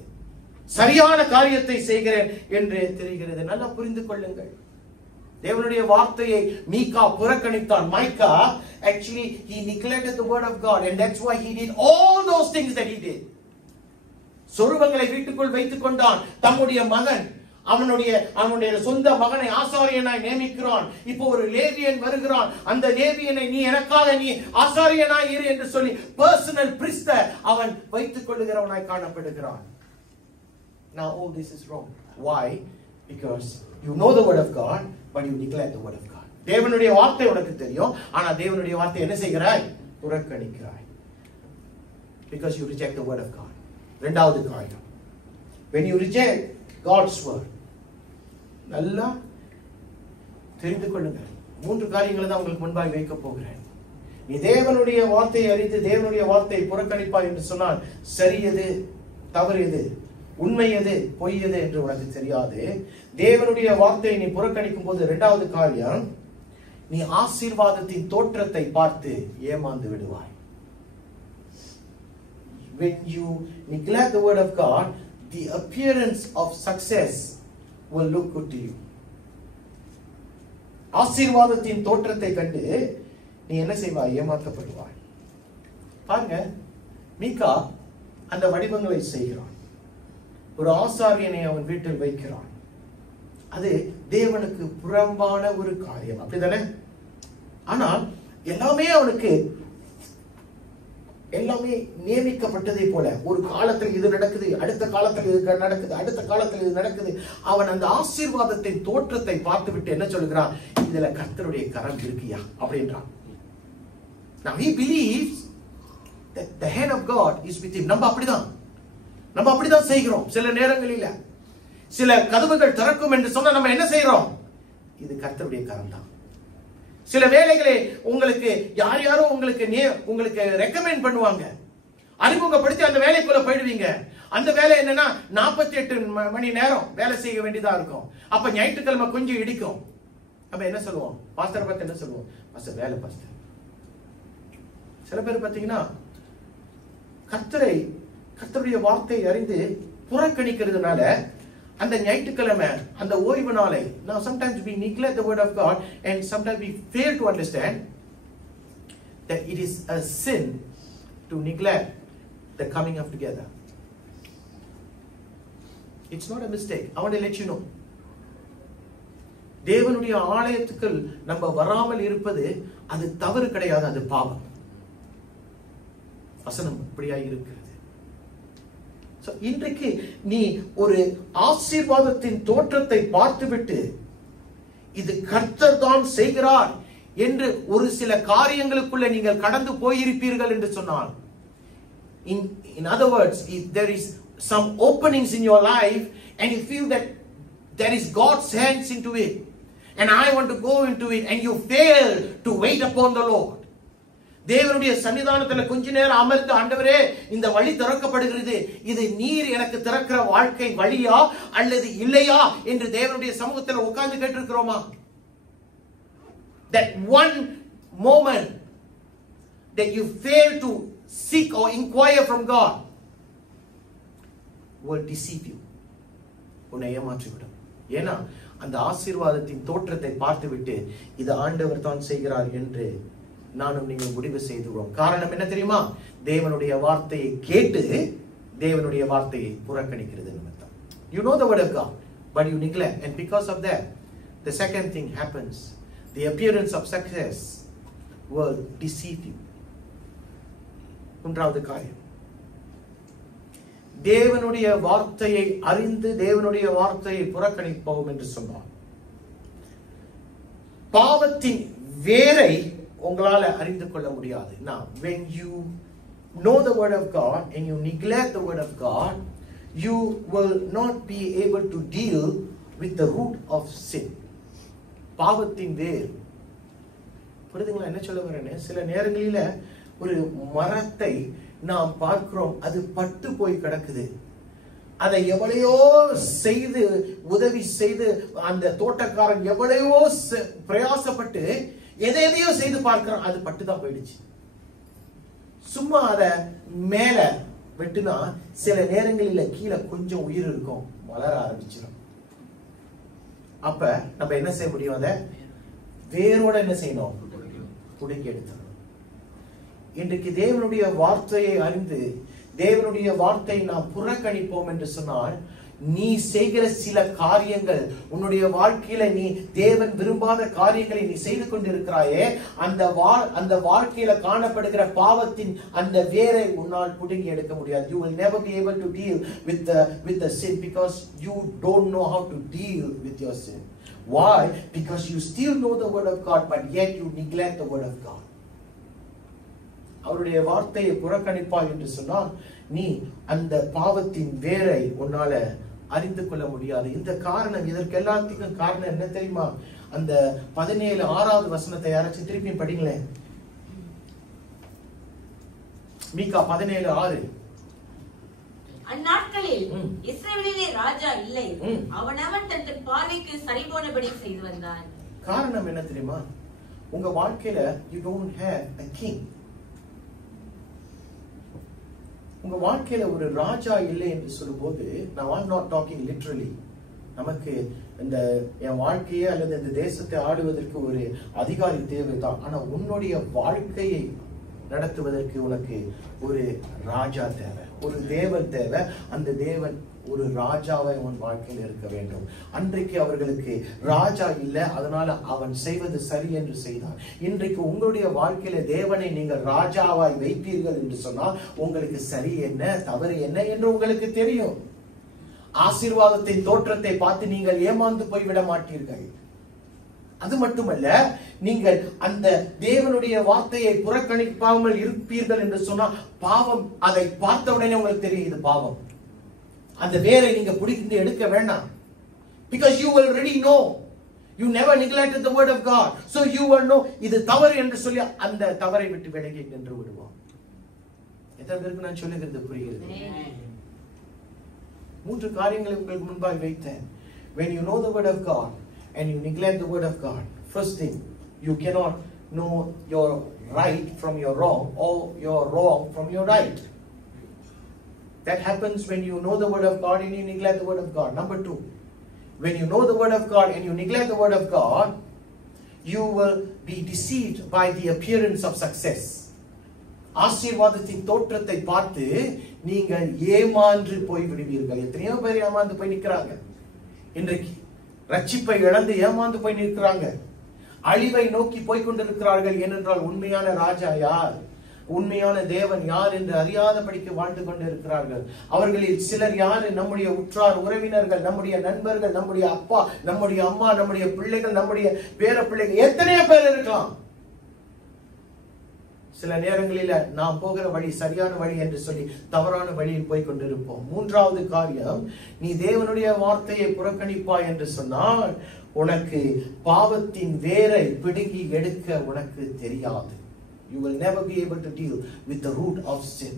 சரியான காரியத்தை செய்கிறேன் என்று தெரிகிறது. நல்லா புரிந்து கொள்ளுங்கள். தேவனுடைய வார்த்தையை மீகா புறக்கணித்தான். மைக்கா actually he neglected the word of God, and that's why he did all those things that he did. சொருபங்களை வீட்டுக்குள் வைத்துக் கொண்டான். தம்முடைய மகன், அவனுடைய சொந்த மகனை ஆசாரியனாய் நியமிக்கிறான். இப்போ ஒரு லேவியன் வருகிறான். அந்த லேவியனை நீ எனக்காக நீ ஆசாரியனாய் இரு என்று சொல்லி பர்சனல் பிரிஸ்டர் அவன் வைத்துக் கொள்ளுகிறவனாய் காணப்படுகிறான். Now all this is wrong. Why? Because you know the word of God, but you neglect the word of God. தேவனுடைய வார்த்தை உனக்கு தெரியும், ஆனா தேவனுடைய வார்த்தை என்ன செய்கிறாய்? புறக்கணிக்கிறாய். Because you reject the word of God. இரண்டாவது காரியம், when you reject God's word, நல்லா தெரிந்து கொள்ளுங்கள். 3 காரியங்களை தான் உங்களுக்கு முன்பாக வைக்க போகிறேன். நீ தேவனுடைய வார்த்தையை அறிந்து தேவனுடைய வார்த்தையை புறக்கணிப்பாய் என்று சொன்னால் சரி எது, தவறு எது, உண்மை எது, பொய் எது என்று உனக்கு தெரியாது. தேவனுடைய வார்த்தையை நீ புறக்கணிக்கும் போது இரண்டாவது காரியம், நீ ஆசீர்வாதத்தின் தோற்றத்தை பார்த்து ஏமாந்து விடுவாய். When you neglect the word of God, the appearance of success will look good to you. ஆசீர்வாதத்தின் தோற்றத்தை கண்டு நீ என்ன செய்வாய்? ஏமாற்றப்படுவாய். பாருங்க, மீகா அந்த வடிவங்களை செய்கிறான். ஒரு ஆசாரியனை அவன் வீட்டில் வைக்கிறான். அது தேவனுக்கு புறம்பான ஒரு காரியம், அப்படிதானே? ஆனால் எல்லாமே அவனுக்கு எல்லாமே நியமிக்கப்பட்டதை போல, ஒரு காலத்தில் இது நடக்குது, அடுத்த காலத்தில் இது நடக்குது, அடுத்த காலத்தில் இது நடக்குது. அவன் அந்த ஆசீர்வாதத்தின் தோற்றத்தை பார்த்து விட்டு என்ன சொல்கிறான்? இதுல கர்த்தருடைய கரம் இருக்கியா அப்படின்றான். Now he believes that the hand of God is with him. நம்ம அப்படிதான் செய்கிறோம். சில நேரங்களில் சில கதவுகள் திறக்கும் என்று சொன்னா நம்ம என்ன செய்யறோம்? இது கர்த்தருடைய கரம் தான். சில வேளைகளே உங்களுக்கு யாரோ உங்களுக்கு ரெக்கமெண்ட் பண்ணுவாங்க, அறிமுகப்படுத்தி அந்த வேலைக்குள்ள போயிடுவீங்க. அந்த வேலை என்னன்னா 48 மணி நேரம் வேலை செய்ய வேண்டியதா இருக்கும். அப்ப ஞாயிற்றுக்கிழமை கொஞ்சம் இடிக்கும். அப்ப என்ன சொல்லுவோம்? பாஸ்டர் பத்தி என்ன சொல்லுவோம்? பாஸ்டர் வேலை பாஸ்டர். சில பேர் பாத்தீங்கன்னா கர்த்தருடைய வார்த்தையை அறிந்து புறக்கணிக்கிறதுனால அந்த ஞாயிற்றுக்கிழமை அந்த ஓய்வு நாளை, now sometimes we neglect the word of God and sometimes we fail to understand that it is a sin to neglect the coming of together. It's not a mistake. I want to let you know. தேவனுடைய ஆலயத்துக்குள் நம்ம வராமல் இருப்பது அது தவறு கிடையாது, அது பாவம். வசனம் இப்படியாக இருக்கிறது. இன்றைக்கு நீ ஒரு ஆசீர்வாதத்தின் தோற்றத்தை பார்த்துவிட்டு இது கர்த்தர் தான் செய்கிறார் என்று ஒரு சில காரியங்களுக்குள்ள நீங்கள் கடந்து போயிருப்பீர்கள் என்று சொன்னால், in other words, if there is some openings in your life and you feel that there is God's hands into it and I want to go into it, and you fail to wait upon the Lord, தேவனுடைய சன்னிதானத்துல கொஞ்ச நேரம் அமர்ந்து, ஆண்டவரே இந்த வழி திறக்கப்படுகிறது, இது நீர் எனக்கு திறக்கிற வாழ்க்கை வழியா அல்லது இல்லையா என்று தேவனுடைய சமூகத்தில் உட்கார்ந்து கேட்டிருக்கிறோமா? That one moment that you fail to seek or inquire from God will deceive you. உன்னை ஏமாற்றிவிடும். ஏன்னா அந்த ஆசீர்வாதத்தின் தோற்றத்தை பார்த்துவிட்டு இது ஆண்டவர் தான் செய்கிறார் என்று நானும் நீங்கள் முடிவு செய்துகிறோம். காரணம் என்ன தெரியுமா? தேவனுடைய வார்த்தையை கேட்டு தேவனுடைய வார்த்தையை புறக்கணிக்கிறது நிமித்தம். You know the word of God, but you neglect, and because of that, the second thing happens. The appearance of success will deceive you. மூன்றாவது காரியம், தேவனுடைய வார்த்தையை அறிந்து தேவனுடைய வார்த்தையை புறக்கணிப்போம் என்று சொன்னார். பாவத்தின் வேரை உங்களால அறிந்து கொள்ள முடியாது. Now, when you know the word of God and you neglect the word of God, you will not be able to deal with the root of sin. பாவத்தின் வேர் புரியுதுங்களா என்ன சொல்ல வரேன்னு? சில நேரங்களில ஒரு மரத்தை நாம் பார்க்கிறோம், அது பட்டு போய் கிடக்குது. அதை எவ்வளையோ செய்து உதவி செய்து அந்த தோட்டக்காரன் எவ்வளையோ பிரயாசப்பட்டு எதையோ செய்து பார்க்கிறான், அது பட்டுதான் போயிடுச்சு. சும்மா அத மேல வெட்டுனா சில நேரங்களில் கீழே கொஞ்சம் உயிர் இருக்கும், வளர ஆரம்பிச்சிடும். அப்ப நம்ம என்ன செய்ய முடியும்? அதை வேரோட என்ன செய்யணும்? புடுங்கி எடுத்துடணும். இன்றைக்கு தேவனுடைய வார்த்தையை அறிந்து தேவனுடைய வார்த்தை நாம் புறக்கணிப்போம் என்று சொன்னால், நீ செய்கிற சில காரியங்கள், உன்னுடைய வாழ்க்கையில நீ தேவன் விரும்பாத காரியங்களை நீ செய்து கொண்டிருக்கிறாயே, அந்த வாழ்க்கையில காணப்படுகிற பாவத்தின் அந்த வேரை உன்னால் புடுங்கி எடுக்க முடியாது. You will never be able to deal with the sin because you don't know how to deal with your sin. Why? Because you still know the word of God, but yet you neglect the word of God. அவருடைய வார்த்தையை புறக்கணிப்பாய் என்று சொன்னால், நீ அந்த பாவத்தின் வேரை உன்னால அறிந்து கொள்ள முடியாது. இந்த காரணம், இதற்கு எல்லாத்துக்கும் காரணம் என்ன தெரியுமா? அந்த 17:6 வசனத்தை யாராச்சும் திருப்பி படிங்களேன். மீகா 17:6. அந்நாட்களில் இஸ்ரவேலிலே ராஜா இல்லை, அவனவன் தன் பார்வைக்கு சரிபோனபடி செய்து வந்தான். காரணம் என்ன தெரியுமா? உங்க வாழ்க்கையில you don't have a king. உங்க வாழ்க்கையில ஒரு ராஜா இல்லை என்று சொல்லும்போது, நான் I'm not talking literally. நமக்கு இந்த என் வாழ்க்கையை அல்லது இந்த தேசத்தை ஆடுவதற்கு ஒரு அதிகாரி தேவைதான். ஆனா உன்னுடைய வாழ்க்கையை நடத்துவதற்கு உனக்கு ஒரு ராஜா தேவை, ஒரு தேவன் தேவை. அந்த தேவன் ஒரு ராஜாவை உன் வாழ்க்கையில் இருக்க வேண்டும். அன்றைக்கு அவர்களுக்கு ராஜா இல்லை, அதனால அவன் செய்வது சரி என்று செய்தான். இன்றைக்கு உங்களுடைய வாழ்க்கையில தேவனை நீங்கள் ராஜாவாய் வைப்பீர்கள் என்று சொன்னால், உங்களுக்கு சரி என்ன தவறு என்ன என்று உங்களுக்கு தெரியும். ஆசீர்வாதத்தின் தோற்றத்தை பார்த்து நீங்கள் ஏமாந்து போய்விட மாட்டீர்கள். அது மட்டுமல்ல, நீங்கள் அந்த தேவனுடைய வார்த்தையை புறக்கணிக்காமல் இருப்பீர்கள் என்று சொன்னால், பாவம் அதை பார்த்த உடனே உங்களுக்கு தெரியும் இது பாவம். அந்த வேரை நீங்க பிடித்து எடுக்க வேண்டாம். Because you already know. You never neglected the word of God. So you will know இது தவறு என்று சொல்லி அந்த தவறை விட்டு விலகி நின்று விடுவோம். எத்தனை பேருக்கு நான் சொல்லுகிறது புரிகிறது? 3 காரியங்களை உங்களுக்கு முன்பாக வைத்தேன். When you know the word of God and you neglect the word of God, first thing, you cannot know your right from your wrong or your wrong from your right. That happens when you know the word of God and you neglect the word of God. Number 2, when you know the word of God and you neglect the word of God, you will be deceived by the appearance of success. ஆசீர்வாதத்தின் தோற்றத்தை பார்த்து நீங்கள் ஏமாந்து போய் விடுவீர்கள். எத்தனையோ பேர் ஏமாந்து போய் நிற்கிறாங்க. இன்றைக்கு ரட்சிப்பை இழந்து ஏமாந்து போய் நிற்கிறாங்க. அழிவை நோக்கி போய் கொண்டிருக்கிறார்கள். ஏனென்றால் உண்மையான ராஜா யார், உண்மையான தேவன் யார் என்று அறியாதபடிக்கு வாழ்ந்து கொண்டிருக்கிறார்கள். அவர்களில் சிலர் யாரு? நம்முடைய உற்றார் உறவினர்கள், நம்முடைய நண்பர்கள், நம்முடைய அப்பா, நம்முடைய அம்மா, நம்முடைய பிள்ளைகள், நம்முடைய பேர பிள்ளைகள், எத்தனையோ பேர் இருக்கலாம். சில நேரங்களில நாம் போகிற வழி சரியான வழி என்று சொல்லி தவறான வழியில் போய் கொண்டிருப்போம். 3வது காரியம், நீ தேவனுடைய வார்த்தையை புறக்கணிப்பாய் என்று சொன்னால், உனக்கு பாவத்தின் வேரை பிடுங்கி எடுக்க உனக்கு தெரியாது. You will never be able to deal with the root of sin.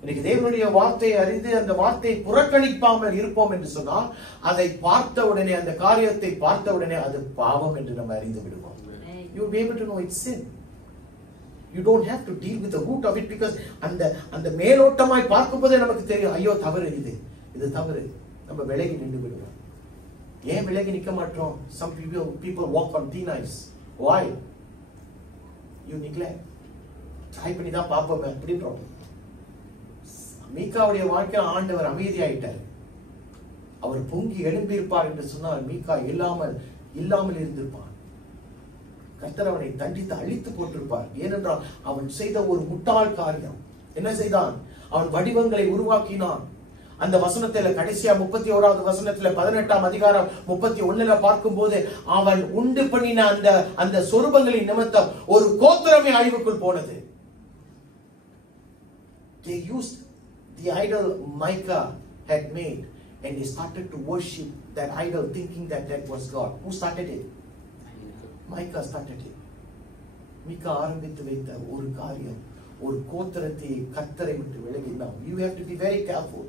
இன்னைக்கு தேவனுடைய வார்த்தையை அறிந்து அந்த வார்த்தையை புறக்கணிப்பாமல் இருப்போம் என்று சொன்னால், அதை பார்த்த உடனே, அந்த காரியத்தை பார்த்த உடனே அது பாவம் என்று நம்ம அறிந்து விடுவோம். You will be able to know it's sin. You don't have to deal with the root of it because அந்த மேலோட்டமாய் பார்க்கும்போதே நமக்கு தெரியும், ஐயோ தவறு, இது தவறு. நம்ம விலகி நின்று விடுவோம். ஏன் விலகி நிற்க மாட்டோம்? Some people walk on thin ice. Why? You neglect. Try பண்ணி தான் பார்ப்போம் அப்படின்றோம். மீகாவுடைய வாழ்க்கை ஆண்டவர் அமைதியாயிட்டார். அவர் பொங்கி எழும்பி இருப்பார் என்று சொன்னால் மீகா இல்லாமல் இருந்திருப்பான். கர்த்தர் அவனை தண்டித்து அழித்து போட்டிருப்பார். ஏனென்றால் அவன் செய்த ஒரு முட்டாள் காரியம். என்ன செய்தான்? அவன் வடிவங்களை உருவாக்கினான். அந்த வசனத்துல கடைசியா 31வது வசனத்துல 18ஆம் அதிகாரம் 31ல பார்க்கும் போது, அவன் உண்டு பண்ணின அந்த சொரூபங்களின் நிமித்தம் ஒரு கோத்திரமே அழிவுக்குள் போனது. They used the idol Micah had made and they started to worship that idol thinking that was God. Who started it? Micah started it. மிக ஆரம்பித்து வைத்த ஒரு காரியம், ஒரு கோத்திரத்தை கர்த்தரை விட்டு விலகி நாம் you have to be very careful.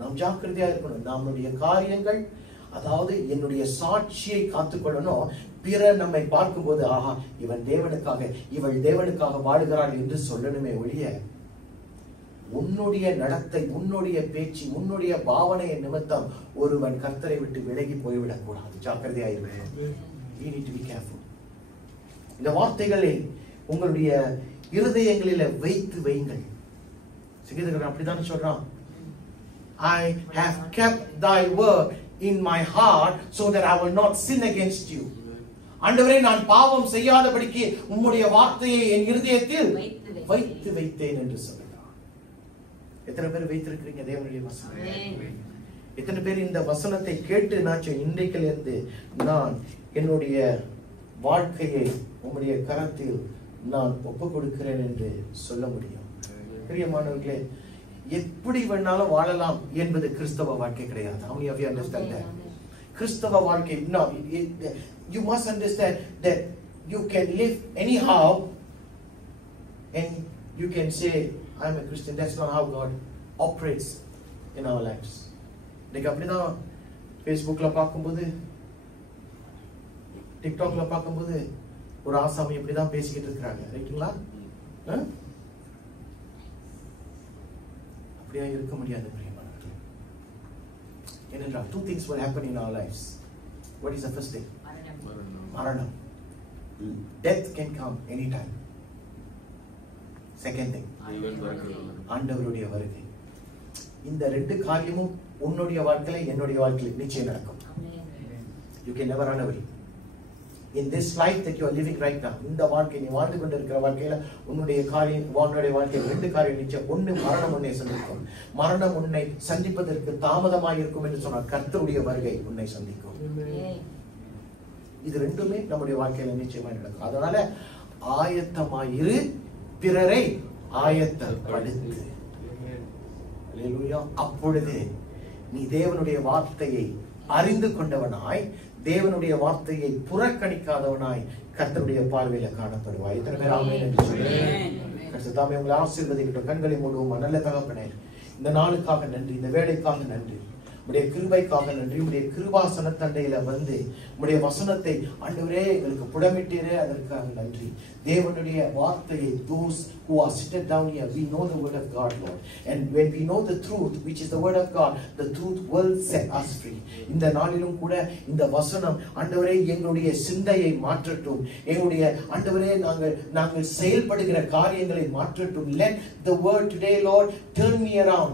நாம் ஜாக்கிரதையா இருக்கணும். நம்முடைய காரியங்கள், அதாவது என்னுடைய சாட்சியை காத்துக்கொள்ளணும். பிறர் நம்மை பார்க்கும்போது ஆஹா இவன் தேவனுக்காக இவள் தேவனுக்காக வாழுகிறாள் என்று சொல்லணுமே ஒழிய உன்னுடைய நடத்தை, உன்னுடைய பேச்சு, உன்னுடைய பாவனையை நிமித்தம் ஒருவன் கர்த்தரை விட்டு விலகி போய்விடக் கூடாது. ஜாக்கிரதையா இருக்கணும். You need to be careful. இந்த வார்த்தைகளை உங்களுடைய இருதயங்களில வைத்து வையுங்கள். சங்கீதக்காரன் அப்படிதான் சொல்றான், I have kept thy word in my heart so that I will not sin against you. ஆண்டவரே, நான் பாவம் செய்யாதபடிக்கு உம்முடைய வார்த்தையை என் இருதயத்தில் வைத்து வைத்தேன் என்று சொல்கிறார். எத்தனை பேர் வைத்திருக்கிறீங்க தேவனுடைய வசனம்? எத்தனை பேர் இந்த வசனத்தை கேட்டு நான் இன்றைக்கிலிருந்து நான் என்னுடைய வாழ்க்கையை உம்முடைய கரத்தில் நான் ஒப்பு கொடுக்கிறேன் என்று சொல்ல முடியும்? பிரியமானவர்களே, எப்படி வேணாலும் வாழலாம் என்பது கிறிஸ்தவ வாழ்க்கை கிடையாது. How many of you understand that? கிறிஸ்தவ வாழ்க்கை, no, you must understand that you can live anyhow and you can say I'm a Christian. That's not how God operates in our lives. நீங்க அப்படிதான் Facebookல பார்க்கும்போது, TikTokல பார்க்கும்போது ஒரு ஆசாமி இப்படிதான் பேசிக்கிட்டு இருக்காங்க, ரைட்டுங்களா? அப்படியே இருக்க முடியாது பிரியமானவர்களே. ஏனென்றால் two things will happen in our lives. What is the first thing? மரணம். Death can come anytime. Second thing, ஆண்டவருடைய வருகை. இந்த ரெண்டு காரியமும் உன்னுடைய வாழ்க்கையில என்னுடைய வாழ்க்கையில நிச்சயம் நடக்கும். You can never run away. In this life that you are living right now, இந்த வாழ்க்கை நீ வாழ்ந்து கொண்டிருக்கிற வாழ்க்கையில உன்னுடைய வாழ்க்கையில் ரெண்டு காரியம் நிச்சயம். ஒண்ணு, மரணம் உன்னை சந்திக்கும். மரணம் உன்னை சந்திப்பதற்கு தாமதமாக இருக்கும் என்று சொன்னால் கர்த்தருடைய வருகை உன்னை சந்திக்கும். இது ரெண்டுமே நம்முடைய வாழ்க்கையில நிச்சயமாக நடக்கும். அதனால ஆயத்தமாயிரு, பிறரை ஆயத்தப்படுத்து. அல்லேலூயா. அப்பொழுது நீ தேவனுடைய வார்த்தையை அறிந்து கொண்டவனாய், தேவனுடைய வார்த்தையை புறக்கணிக்காதவனாய் கர்த்தருடைய பார்வையில காணப்படுவாய். இத்தனை பேர் ஆமென் என்று சொல்லுங்கள். கர்த்தர் தாமே உங்களை ஆசீர்வதிக்கட்டும். கண்களை மூடுவோம். நல்ல தகப்பனே, இந்த நாளுக்காக நன்றி, இந்த வேளைக்காக நன்றி, உடைய கிருபைக்காக நன்றி. உடைய கிருபாசன தண்டையில வந்து உடைய வசனத்தை ஆண்டவரே எங்களுக்கு புடமிட்டீரே, அதற்காக நன்றி. தேவனுடைய வார்த்தையை, those who are seated down here, we know the word of God, Lord, and when we know the truth, which is the word of God, the truth will set us free. இந்த நாளிலும் கூட இந்த வசனம் ஆண்டவரே எங்களுடைய சிந்தையை மாற்றட்டும். எங்களுடைய ஆண்டவரே நாங்கள் செயல்படுகிற காரியங்களை மாற்றட்டும். Let the word today, Lord, turn me around,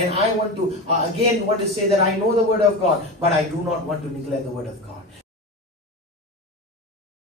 and I want to again say that I know the word of God, but I do not want to neglect the word of God.